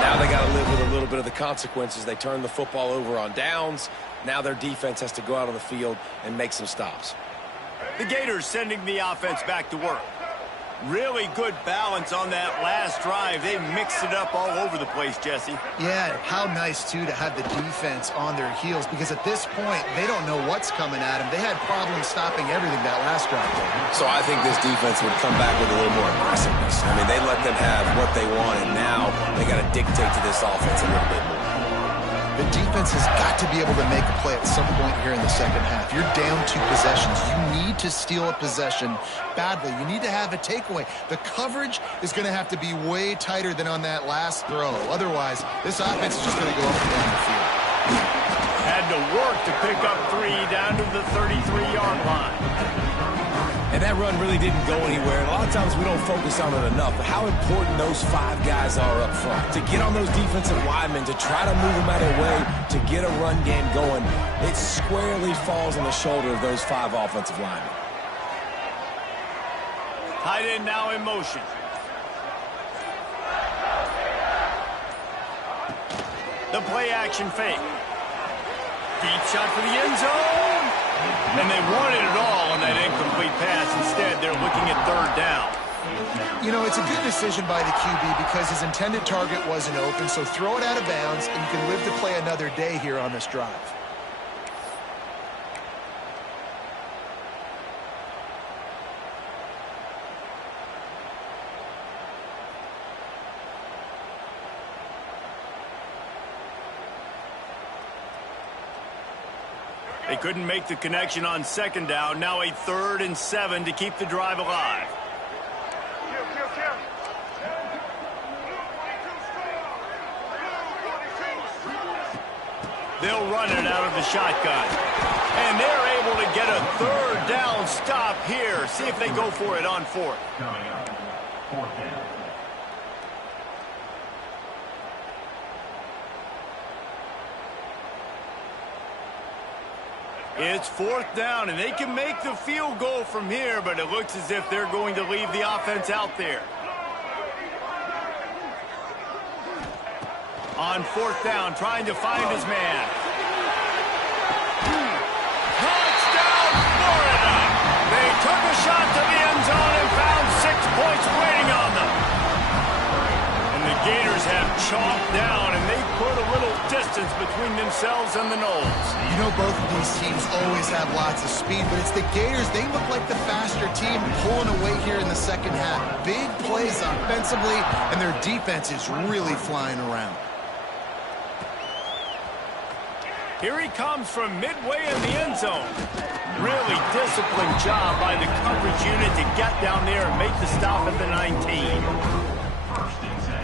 Now they got to live with a little bit of the consequences. They turn the football over on downs. Now their defense has to go out on the field and make some stops. The Gators sending the offense back to work. Really good balance on that last drive. They mixed it up all over the place, Jesse. Yeah, how nice, too, to have the defense on their heels, because at this point, they don't know what's coming at them. They had problems stopping everything that last drive. So I think this defense would come back with a little more aggressiveness. I mean, they let them have what they want, and now they got to dictate to this offense a little bit more. The defense has got to be able to make a play at some point here in the second half. You're down 2 possessions. You need to steal a possession badly. You need to have a takeaway. The coverage is going to have to be way tighter than on that last throw. Otherwise, this offense is just going to go up and down the field. Had to work to pick up 3 down to the 33-yard line. And that run really didn't go anywhere. And a lot of times we don't focus on it enough, but how important those 5 guys are up front. To get on those defensive linemen, to try to move them out of the way, to get a run game going, it squarely falls on the shoulder of those 5 offensive linemen. Tight end now in motion. The play action fake. Deep shot for the end zone. And they wanted it all on that incomplete pass. Instead, they're looking at 3rd down. You know, it's a good decision by the QB because his intended target wasn't open, so throw it out of bounds, and you can live to play another day here on this drive. They couldn't make the connection on 2nd down. Now a 3rd and 7 to keep the drive alive. They'll run it out of the shotgun. And they're able to get a 3rd down stop here. See if they go for it on 4th. Coming up, 4th down. It's 4th down, and they can make the field goal from here, but it looks as if they're going to leave the offense out there. On 4th down, trying to find his man. Touchdown, Florida! They took a shot to the end zone and found 6 points waiting on them. And the Gators have chalked down, and they put a little distance between themselves and the Noles. You know, both of these teams always have lots of speed, but it's the Gators. They look like the faster team pulling away here in the second half. Big plays offensively, and their defense is really flying around. Here he comes from midway in the end zone. Really disciplined job by the coverage unit to get down there and make the stop at the 19. 1st and 10.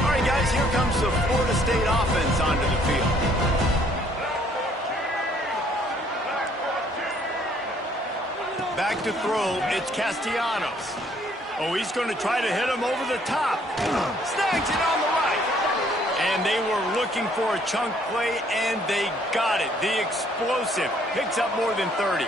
All right, guys, here comes the Florida State offense onto the field. Back to throw, it's Castellanos. Oh, he's going to try to hit him over the top. Snags it on the right. And they were looking for a chunk play, and they got it. The explosive picks up more than 30.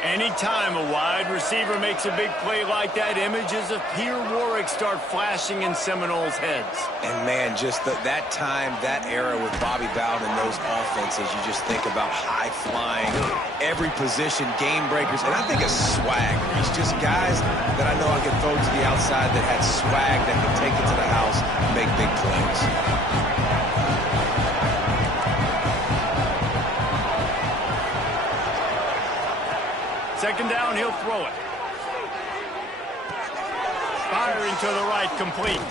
Anytime a wide receiver makes a big play like that, images of Peter Warrick start flashing in Seminoles' heads. And, man, just that time, that era with Bobby Bowden and those offenses, you just think about high-flying, every position, game breakers, and I think of swag. It's just guys that I know I could throw to the outside that had swag that could take it to the house and make big plays. 2nd down, he'll throw it. Firing to the right, complete.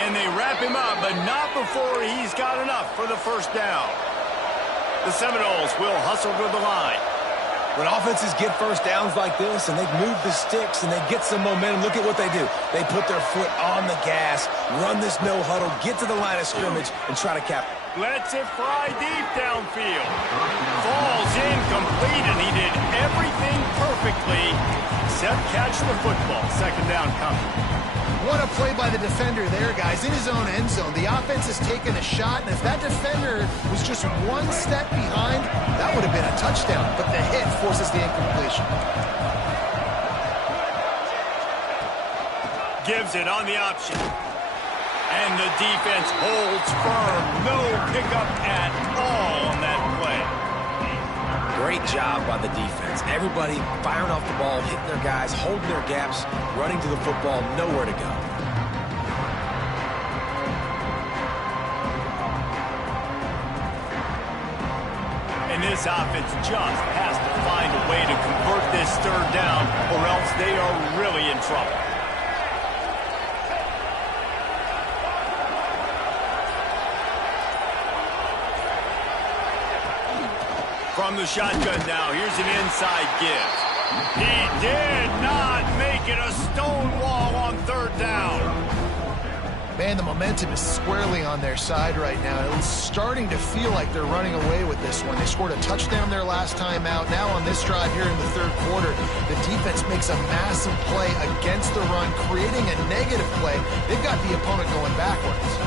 And they wrap him up, but not before he's got enough for the 1st down. The Seminoles will hustle to the line. When offenses get 1st downs like this and they move the sticks and they get some momentum, look at what they do. They put their foot on the gas, run this no huddle, get to the line of scrimmage, and try to cap it. Lets it fly deep downfield. Falls incomplete, and he did everything perfectly except catch the football. 2nd down coming. What a play by the defender there, guys, in his own end zone. The offense has taken a shot, and if that defender was just 1 step behind, that would have been a touchdown, but the hit forces the incompletion. Gives it on the option. And the defense holds firm. No pickup at all on that play. Great job by the defense. Everybody firing off the ball, hitting their guys, holding their gaps, running to the football, nowhere to go. And this offense just has to find a way to convert this third down, or else they are really in trouble. From the shotgun now, here's an inside give. He did not make it a stone wall on third down. Man, the momentum is squarely on their side right now. It's starting to feel like they're running away with this one. They scored a touchdown their last time out. Now on this drive here in the third quarter, the defense makes a massive play against the run, creating a negative play. They've got the opponent going backwards.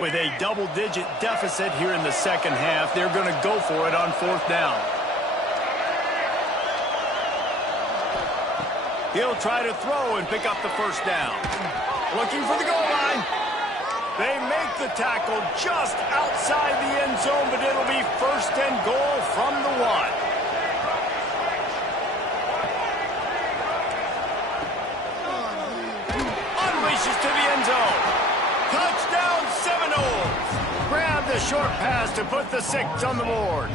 With a double-digit deficit here in the second half, they're going to go for it on fourth down. He'll try to throw and pick up the first down. Looking for the goal line. They make the tackle just outside the end zone, but it'll be first and goal from the 1. Unleashes to the end zone. Touchdown Seminoles. Grab the short pass to put the 6 on the board.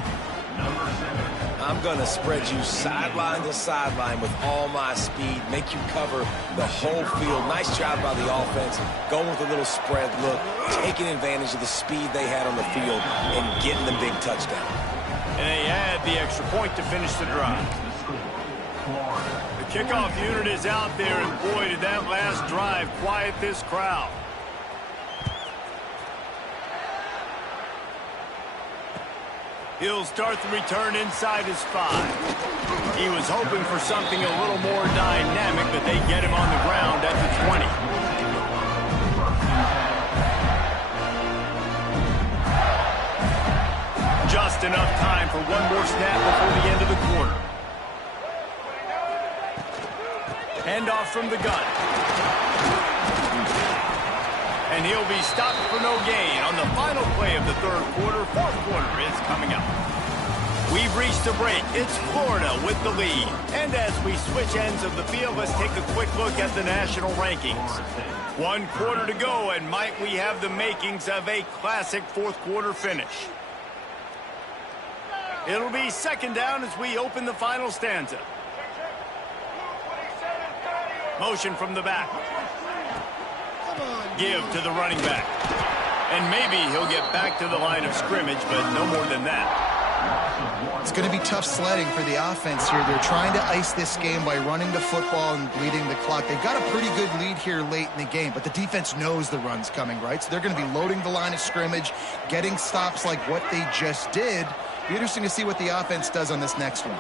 I'm going to spread you sideline to sideline with all my speed, make you cover the whole field. Nice job by the offense, going with a little spread look, taking advantage of the speed they had on the field and getting the big touchdown. And they add the extra point to finish the drive. The kickoff unit is out there, and boy, did that last drive quiet this crowd. He'll start the return inside his 5. He was hoping for something a little more dynamic, but they get him on the ground at the 20. Just enough time for one more snap before the end of the quarter. Handoff from the gun. And he'll be stopped for no gain on the final play of the third quarter. Fourth quarter is coming up. We've reached a break. It's Florida with the lead. And as we switch ends of the field, let's take a quick look at the national rankings. 1 quarter to go, and might we have the makings of a classic fourth quarter finish. It'll be second down as we open the final stanza. Motion from the back. Give to the running back. And maybe he'll get back to the line of scrimmage, but no more than that. It's going to be tough sledding for the offense here. They're trying to ice this game by running the football and bleeding the clock. They've got a pretty good lead here late in the game, but the defense knows the run's coming, right? So they're going to be loading the line of scrimmage, getting stops like what they just did. Be interesting to see what the offense does on this next one.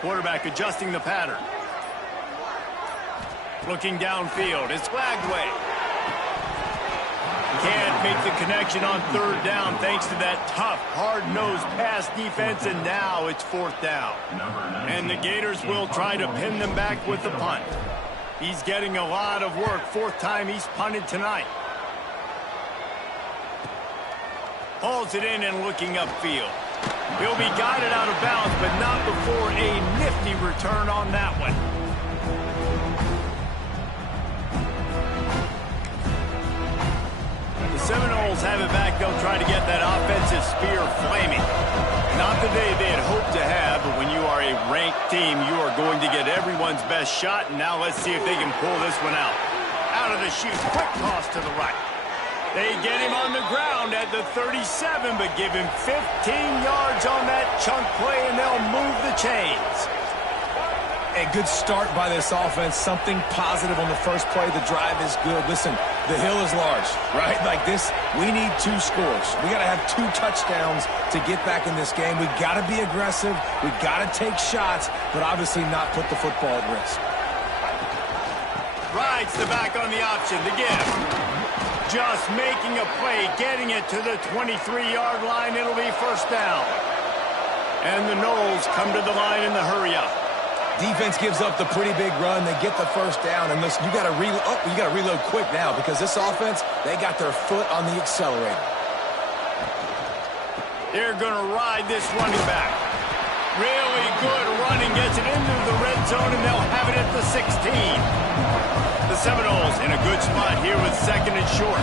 Quarterback adjusting the pattern. Looking downfield, it's Flagway. Can't make the connection on third down thanks to that tough, hard-nosed pass defense, and now it's fourth down. And the Gators will try to pin them back with the punt. He's getting a lot of work. Fourth time he's punted tonight. Hauls it in and looking upfield. He'll be guided out of bounds, but not before a nifty return on that one. Seminoles have it back. They'll try to get that offensive spear flaming. Not the day they had hoped to have, but when you are a ranked team, you are going to get everyone's best shot. And now let's see if they can pull this one out. Out of the chute, quick toss to the right. They get him on the ground at the 37, but give him 15 yards on that chunk play, and they'll move the chains. A good start by this offense, something positive on the first play. The drive is good. Listen, the hill is large, right? Like this, we need 2 scores. We got to have 2 touchdowns to get back in this game. We got to be aggressive. We got to take shots, but obviously not put the football at risk. Rides the back on the option, the give. Just making a play, getting it to the 23-yard line. It'll be first down. And the Noles come to the line in the hurry-up. Defense gives up the pretty big run. They get the first down. And listen, you got to reload quick now because this offense, they got their foot on the accelerator. They're going to ride this running back. Really good running, gets it into the red zone, and they'll have it at the 16. The Seminoles in a good spot here with 2nd and short.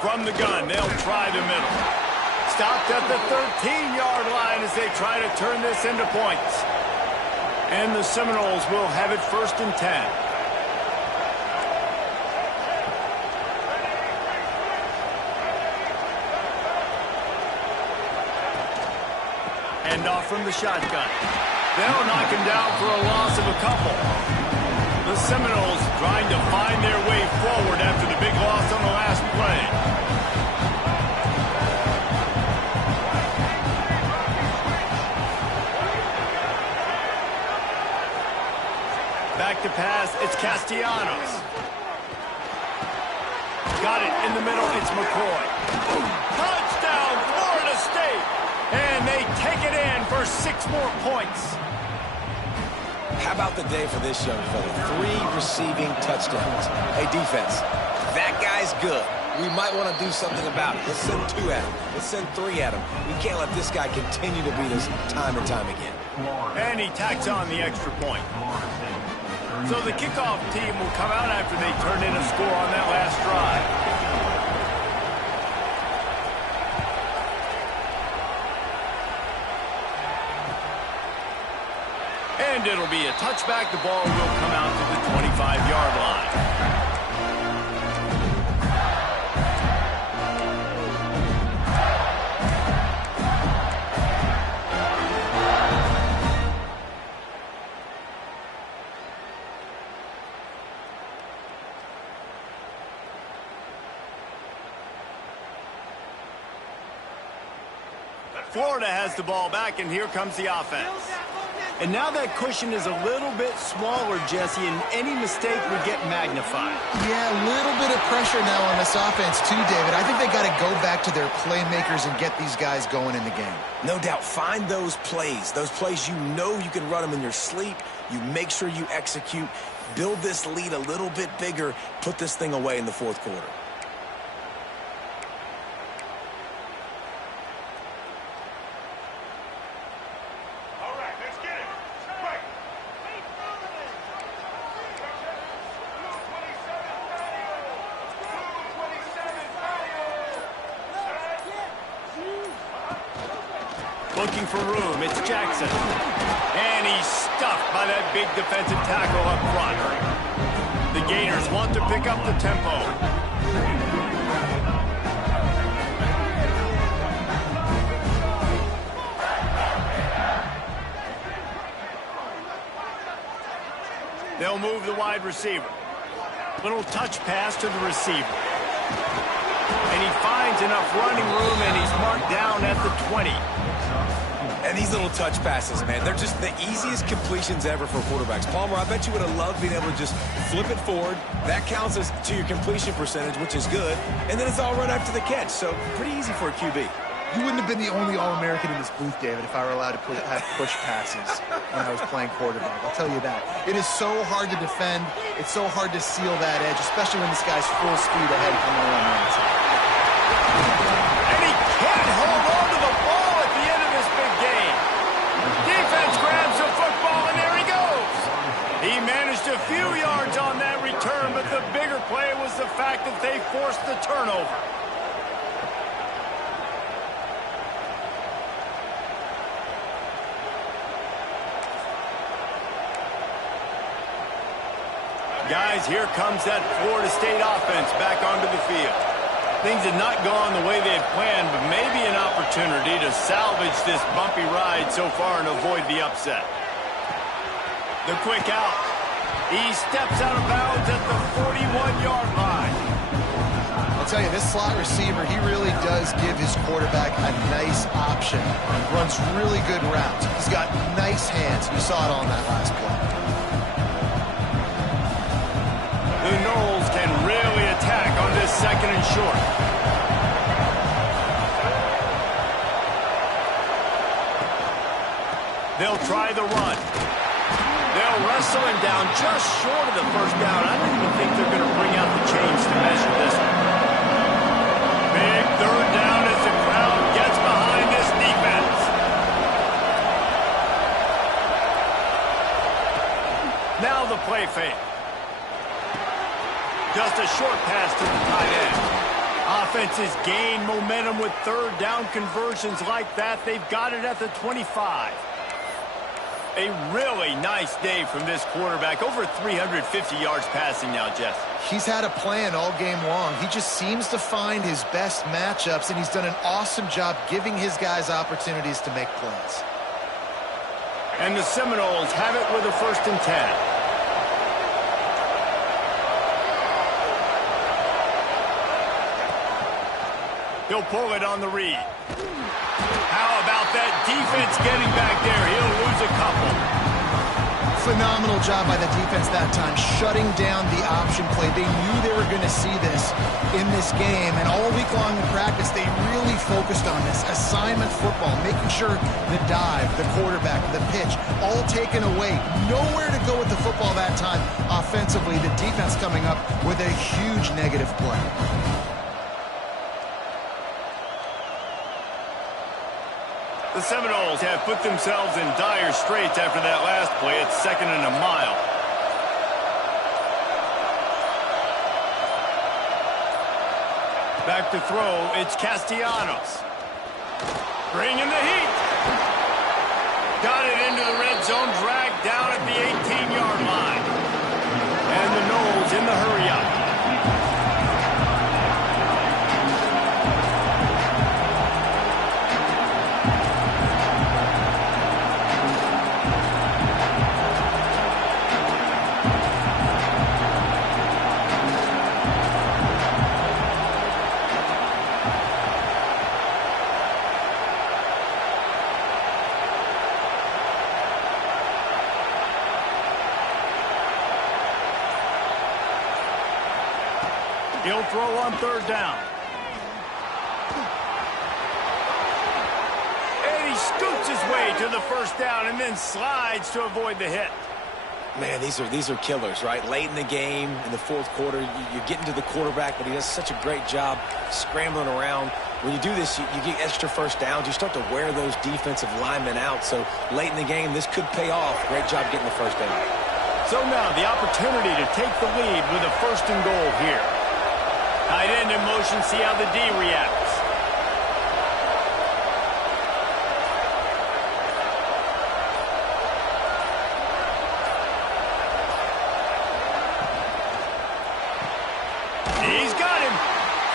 From the gun, they'll try the middle. Stopped at the 13-yard line as they try to turn this into points. And the Seminoles will have it 1st and 10. Hand off from the shotgun. They'll knock him down for a loss of a couple. The Seminoles trying to find their way forward after the big loss on the last play. Back to pass, it's Castellanos. Got it in the middle, it's McCoy. Touchdown, Florida State! And they take it in for 6 more points. How about the day for this young fella? 3 receiving touchdowns. Hey, defense, that guy's good. We might want to do something about it. Let's send 2 at him. Let's send 3 at him. We can't let this guy continue to beat us time and time again. And he tacks on the extra point. So the kickoff team will come out after they turn in a score on that last drive. And it'll be a touchback. The ball will come out to the 25-yard line. Florida has the ball back, and here comes the offense. And now that cushion is a little bit smaller, Jesse, and any mistake would get magnified. Yeah, a little bit of pressure now on this offense too, David. I think they got to go back to their playmakers and get these guys going in the game. No doubt. Find those plays you know you can run them in your sleep. You make sure you execute. Build this lead a little bit bigger. Put this thing away in the 4th quarter. Looking for room, it's Jackson. And he's stuffed by that big defensive tackle up front. The Gators want to pick up the tempo. They'll move the wide receiver. Little touch pass to the receiver. And he finds enough running room, and he's marked down at the 20. And these little touch passes, man, they're just the easiest completions ever for quarterbacks. Palmer, I bet you would have loved being able to just flip it forward. That counts as to your completion percentage, which is good. And then it's all run after the catch, so pretty easy for a QB. You wouldn't have been the only All-American in this booth, David, if I were allowed to have push passes when I was playing quarterback. I'll tell you that. It is so hard to defend. It's so hard to seal that edge, especially when this guy's full speed ahead coming around the outside. And he can't hold on to the ball at the end of this big game. Defense grabs the football, and there he goes. He managed a few yards on that return, but the bigger play was the fact that they forced the turnover. Guys, here comes that Florida State offense back onto the field. Things had not gone the way they had planned, but maybe an opportunity to salvage this bumpy ride so far and avoid the upset. The quick out. He steps out of bounds at the 41-yard line. tell you, this slot receiver, he really does give his quarterback a nice option. Runs really good routes. He's got nice hands. You saw it on that last play. The Noles can really attack on this second and short. They'll try the run. They'll wrestle him down just short of the first down. I don't even think they're going to bring out the chains to measure this one. Big third down as the crowd gets behind this defense. Now the play fake. Just a short pass to the tight end. Offenses gain momentum with third down conversions like that. They've got it at the 25. A really nice day from this quarterback. Over 350 yards passing now, Jess. He's had a plan all game long. He just seems to find his best matchups, and he's done an awesome job giving his guys opportunities to make plays. And the Seminoles have it with a 1st and 10. He'll pull it on the read. How about that defense getting back there? He'll lose a couple. Phenomenal job by the defense that time, shutting down the option play. They knew they were going to see this in this game, and all week long in practice, they really focused on this. Assignment football, making sure the dive, the quarterback, the pitch, all taken away. Nowhere to go with the football that time offensively. The defense coming up with a huge negative play. The Seminoles have put themselves in dire straits after that last play. It's 2nd and a mile. Back to throw, it's Castellanos. Bringing the heat. Got it into the red zone, dragged down at the 18-yard line. And the Noles in the hurry-up. He'll throw on 3rd down. And he scoots his way to the 1st down and then slides to avoid the hit. Man, these are killers, right? Late in the game, in the 4th quarter, you're getting to the quarterback, but he does such a great job scrambling around. When you do this, you get extra 1st downs. You start to wear those defensive linemen out. So late in the game, this could pay off. Great job getting the 1st down. So now the opportunity to take the lead with a 1st and goal here. Tight end in motion, see how the D reacts. He's got him.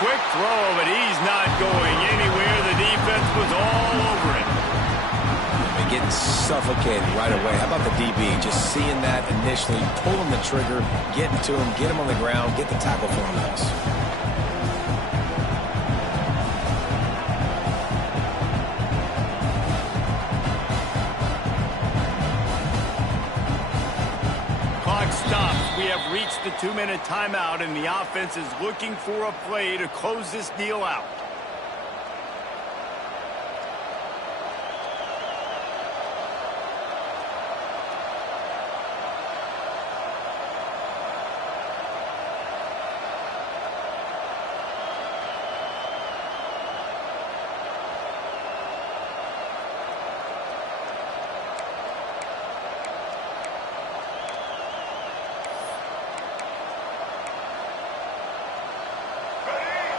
Quick throw, but he's not going anywhere. The defense was all over it. And getting suffocated right away. How about the DB? Just seeing that initially, pulling the trigger, getting to him, get him on the ground, get the tackle for him else. We have reached the 2-minute timeout, and the offense is looking for a play to close this deal out.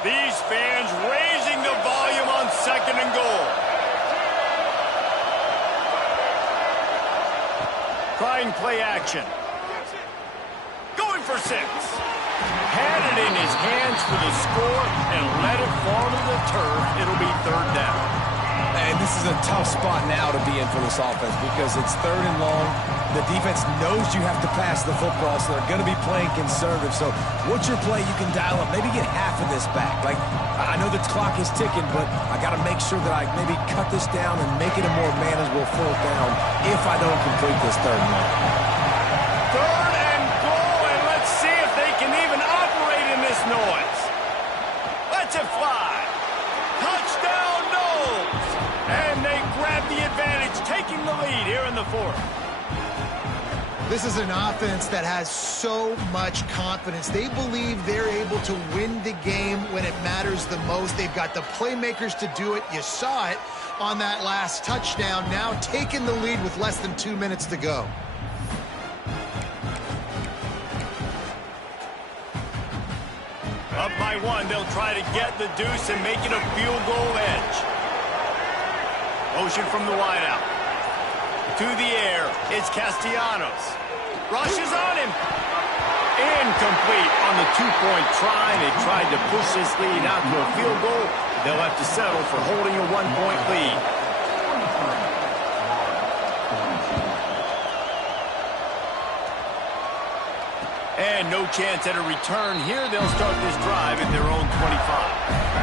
These fans raising the volume on 2nd and goal. Trying play action. Going for 6. Had it in his hands for the score and let it fall to the turf. It'll be 3rd down. Yeah, and this is a tough spot now to be in for this offense because it's 3rd and long. The defense knows you have to pass the football, so they're going to be playing conservative. So what's your play you can dial up? Maybe get half of this back. Like, I know the clock is ticking, but I got to make sure that I maybe cut this down and make it a more manageable 4th down if I don't complete this 3rd and long. 3rd and goal, and let's see if they can even operate in this noise. Let's it fly. Touchdown, Knowles. And they grab the advantage, taking the lead here in the 4th. This is an offense that has so much confidence. They believe they're able to win the game when it matters the most. They've got the playmakers to do it. You saw it on that last touchdown. Now taking the lead with less than 2 minutes to go. Up by 1, they'll try to get the deuce and make it a field goal edge. Motion from the wideout. To the air, it's Castellanos. Rushes on him. Incomplete on the 2-point try. They tried to push this lead out to a field goal. They'll have to settle for holding a 1-point lead. And no chance at a return here. They'll start this drive at their own 25.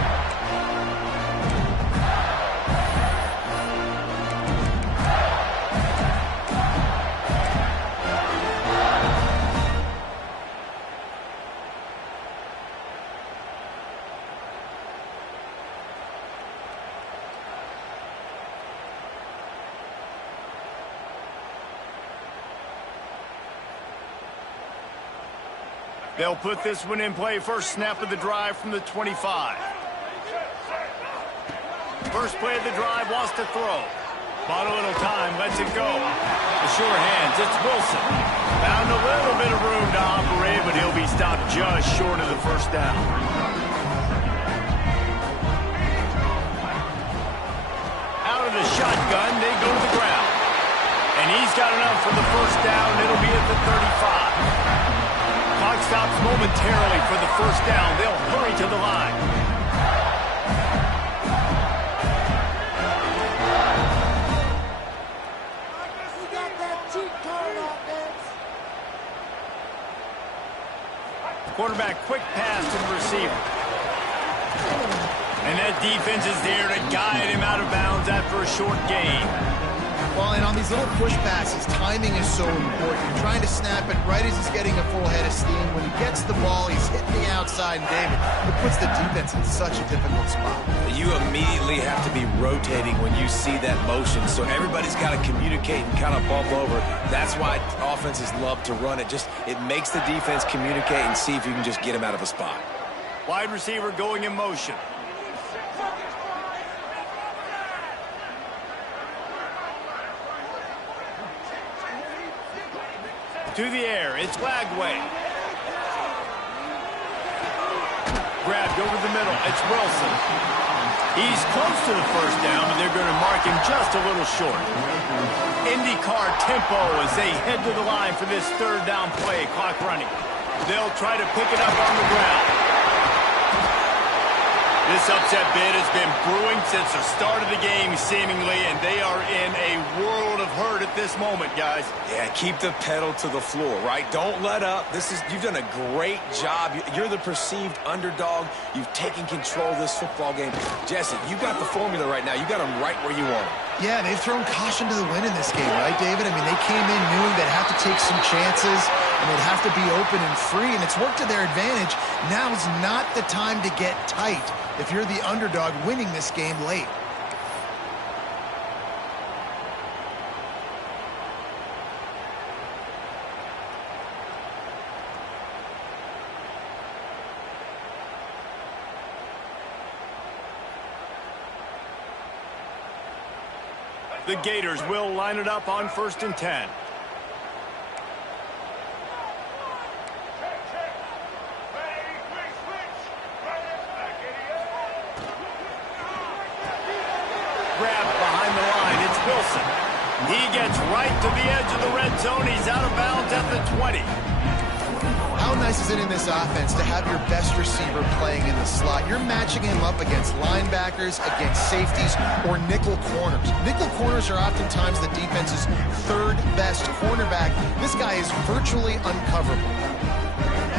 They'll put this one in play. First snap of the drive from the 25. First play of the drive, wants to throw. Bought a little time, lets it go. The sure hands, it's Wilson. Found a little bit of room to operate, but he'll be stopped just short of the first down. Out of the shotgun, they go to the ground. And he's got enough for the first down. It'll be at the 35. Clock stops momentarily for the first down. They'll hurry to the line. Quarterback, quick pass to the receiver. And that defense is there to guide him out of bounds after a short gain. Well, and on these little push passes, timing is so important. You're trying to snap it right as he's getting a full head of steam. When he gets the ball, he's hitting the outside, and David, it puts the defense in such a difficult spot. You immediately have to be rotating when you see that motion, so everybody's got to communicate and kind of bump over. That's why offenses love to run it. It makes the defense communicate and see if you can just get him out of a spot. Wide receiver going in motion. To the air, it's Lagway. Grabbed over the middle, it's Wilson. He's close to the first down, but they're going to mark him just a little short. IndyCar tempo as they head to the line for this 3rd down play, clock running. They'll try to pick it up on the ground. This upset bid has been brewing since the start of the game, seemingly, and they are in a world of hurt at this moment, guys. Yeah, keep the pedal to the floor, right? Don't let up. You've done a great job. You're the perceived underdog. You've taken control of this football game. Jesse, you got the formula right now. You got them right where you want them. Yeah, they've thrown caution to the wind in this game, right, David? I mean, they came in knowing they'd have to take some chances, and they'd have to be open and free, and it's worked to their advantage. Now's not the time to get tight if you're the underdog winning this game late. The Gators will line it up on 1st and 10. Grabbed behind the line, it's Wilson. He gets right to the edge of the red zone. He's out of bounds at the 20. How nice is it in this offense to have your best receiver playing in the slot? You're matching him up against linebackers, against safeties, or nickel corners. Nickel corners are oftentimes the defense's third best cornerback. This guy is virtually uncoverable.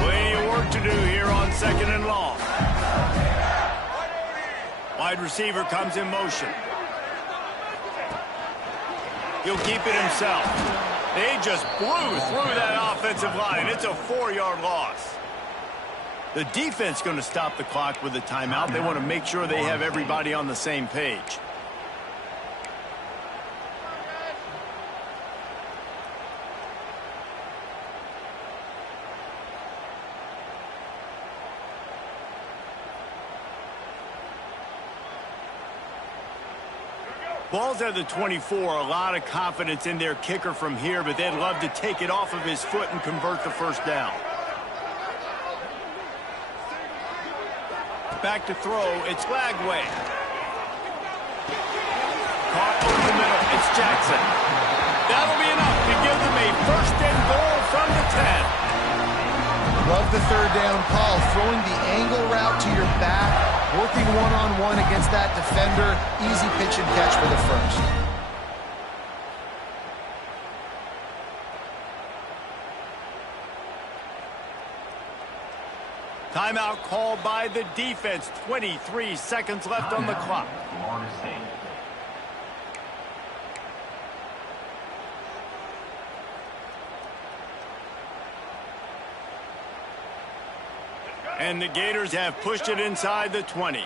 Plenty of work to do here on 2nd and long. Wide receiver comes in motion. He'll keep it himself. They just blew through that offensive line. It's a 4-yard loss. The defense going to stop the clock with a timeout. They want to make sure they have everybody on the same page. Ball's at the 24, a lot of confidence in their kicker from here, but they'd love to take it off of his foot and convert the first down. Back to throw, it's Lagway. Caught over the middle, it's Jackson. That'll be enough to give them a 1st and goal from the 10. Love the 3rd down call, throwing the angle route to your back, working one-on-one against that defender. Easy pitch and catch for the 1st. Timeout called by the defense. 23 seconds left on the clock. Florida State. And the Gators have pushed it inside the 20.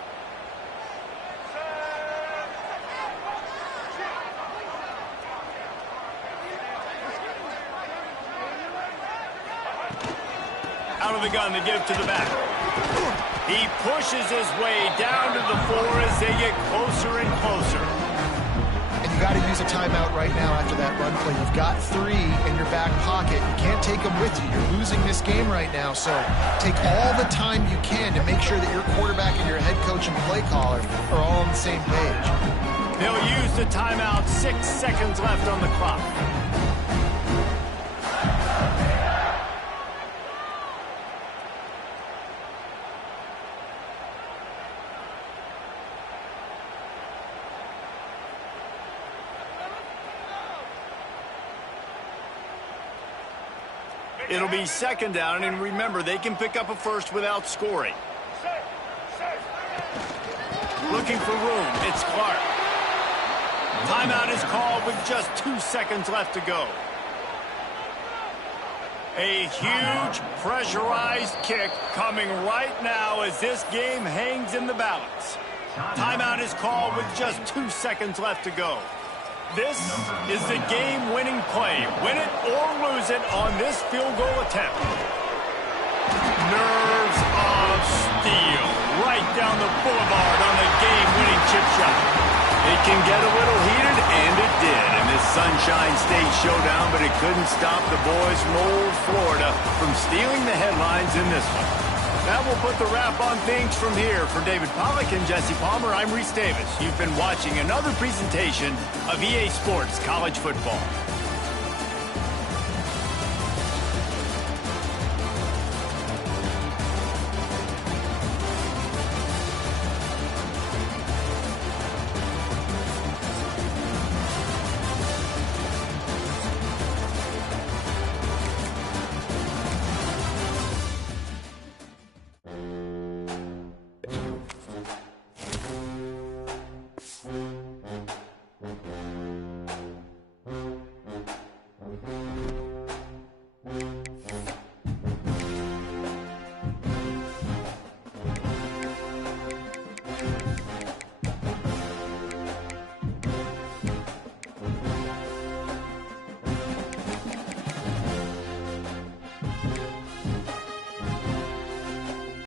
Out of the gun to give to the back. He pushes his way down to the 4 as they get closer and closer. And you got to use a timeout right now after that run play. You've got 3 in your back pocket. You can't take them with you. You're losing this game right now, so take all the time you can to make sure that your quarterback and your head coach and play caller are all on the same page. They'll use the timeout. 6 seconds left on the clock. It'll be 2nd down, and remember, they can pick up a 1st without scoring. Looking for room, it's Clark. Timeout is called with just 2 seconds left to go. A huge pressurized kick coming right now as this game hangs in the balance. Timeout is called with just 2 seconds left to go. This is the game-winning play. Win it or lose it on this field goal attempt. Nerves of steel right down the boulevard on the game-winning chip shot. It can get a little heated, and it did in this Sunshine State showdown, but it couldn't stop the boys from old Florida from stealing the headlines in this one. That will put the wrap on things from here. For David Pollack and Jesse Palmer, I'm Reese Davis. You've been watching another presentation of EA Sports College Football.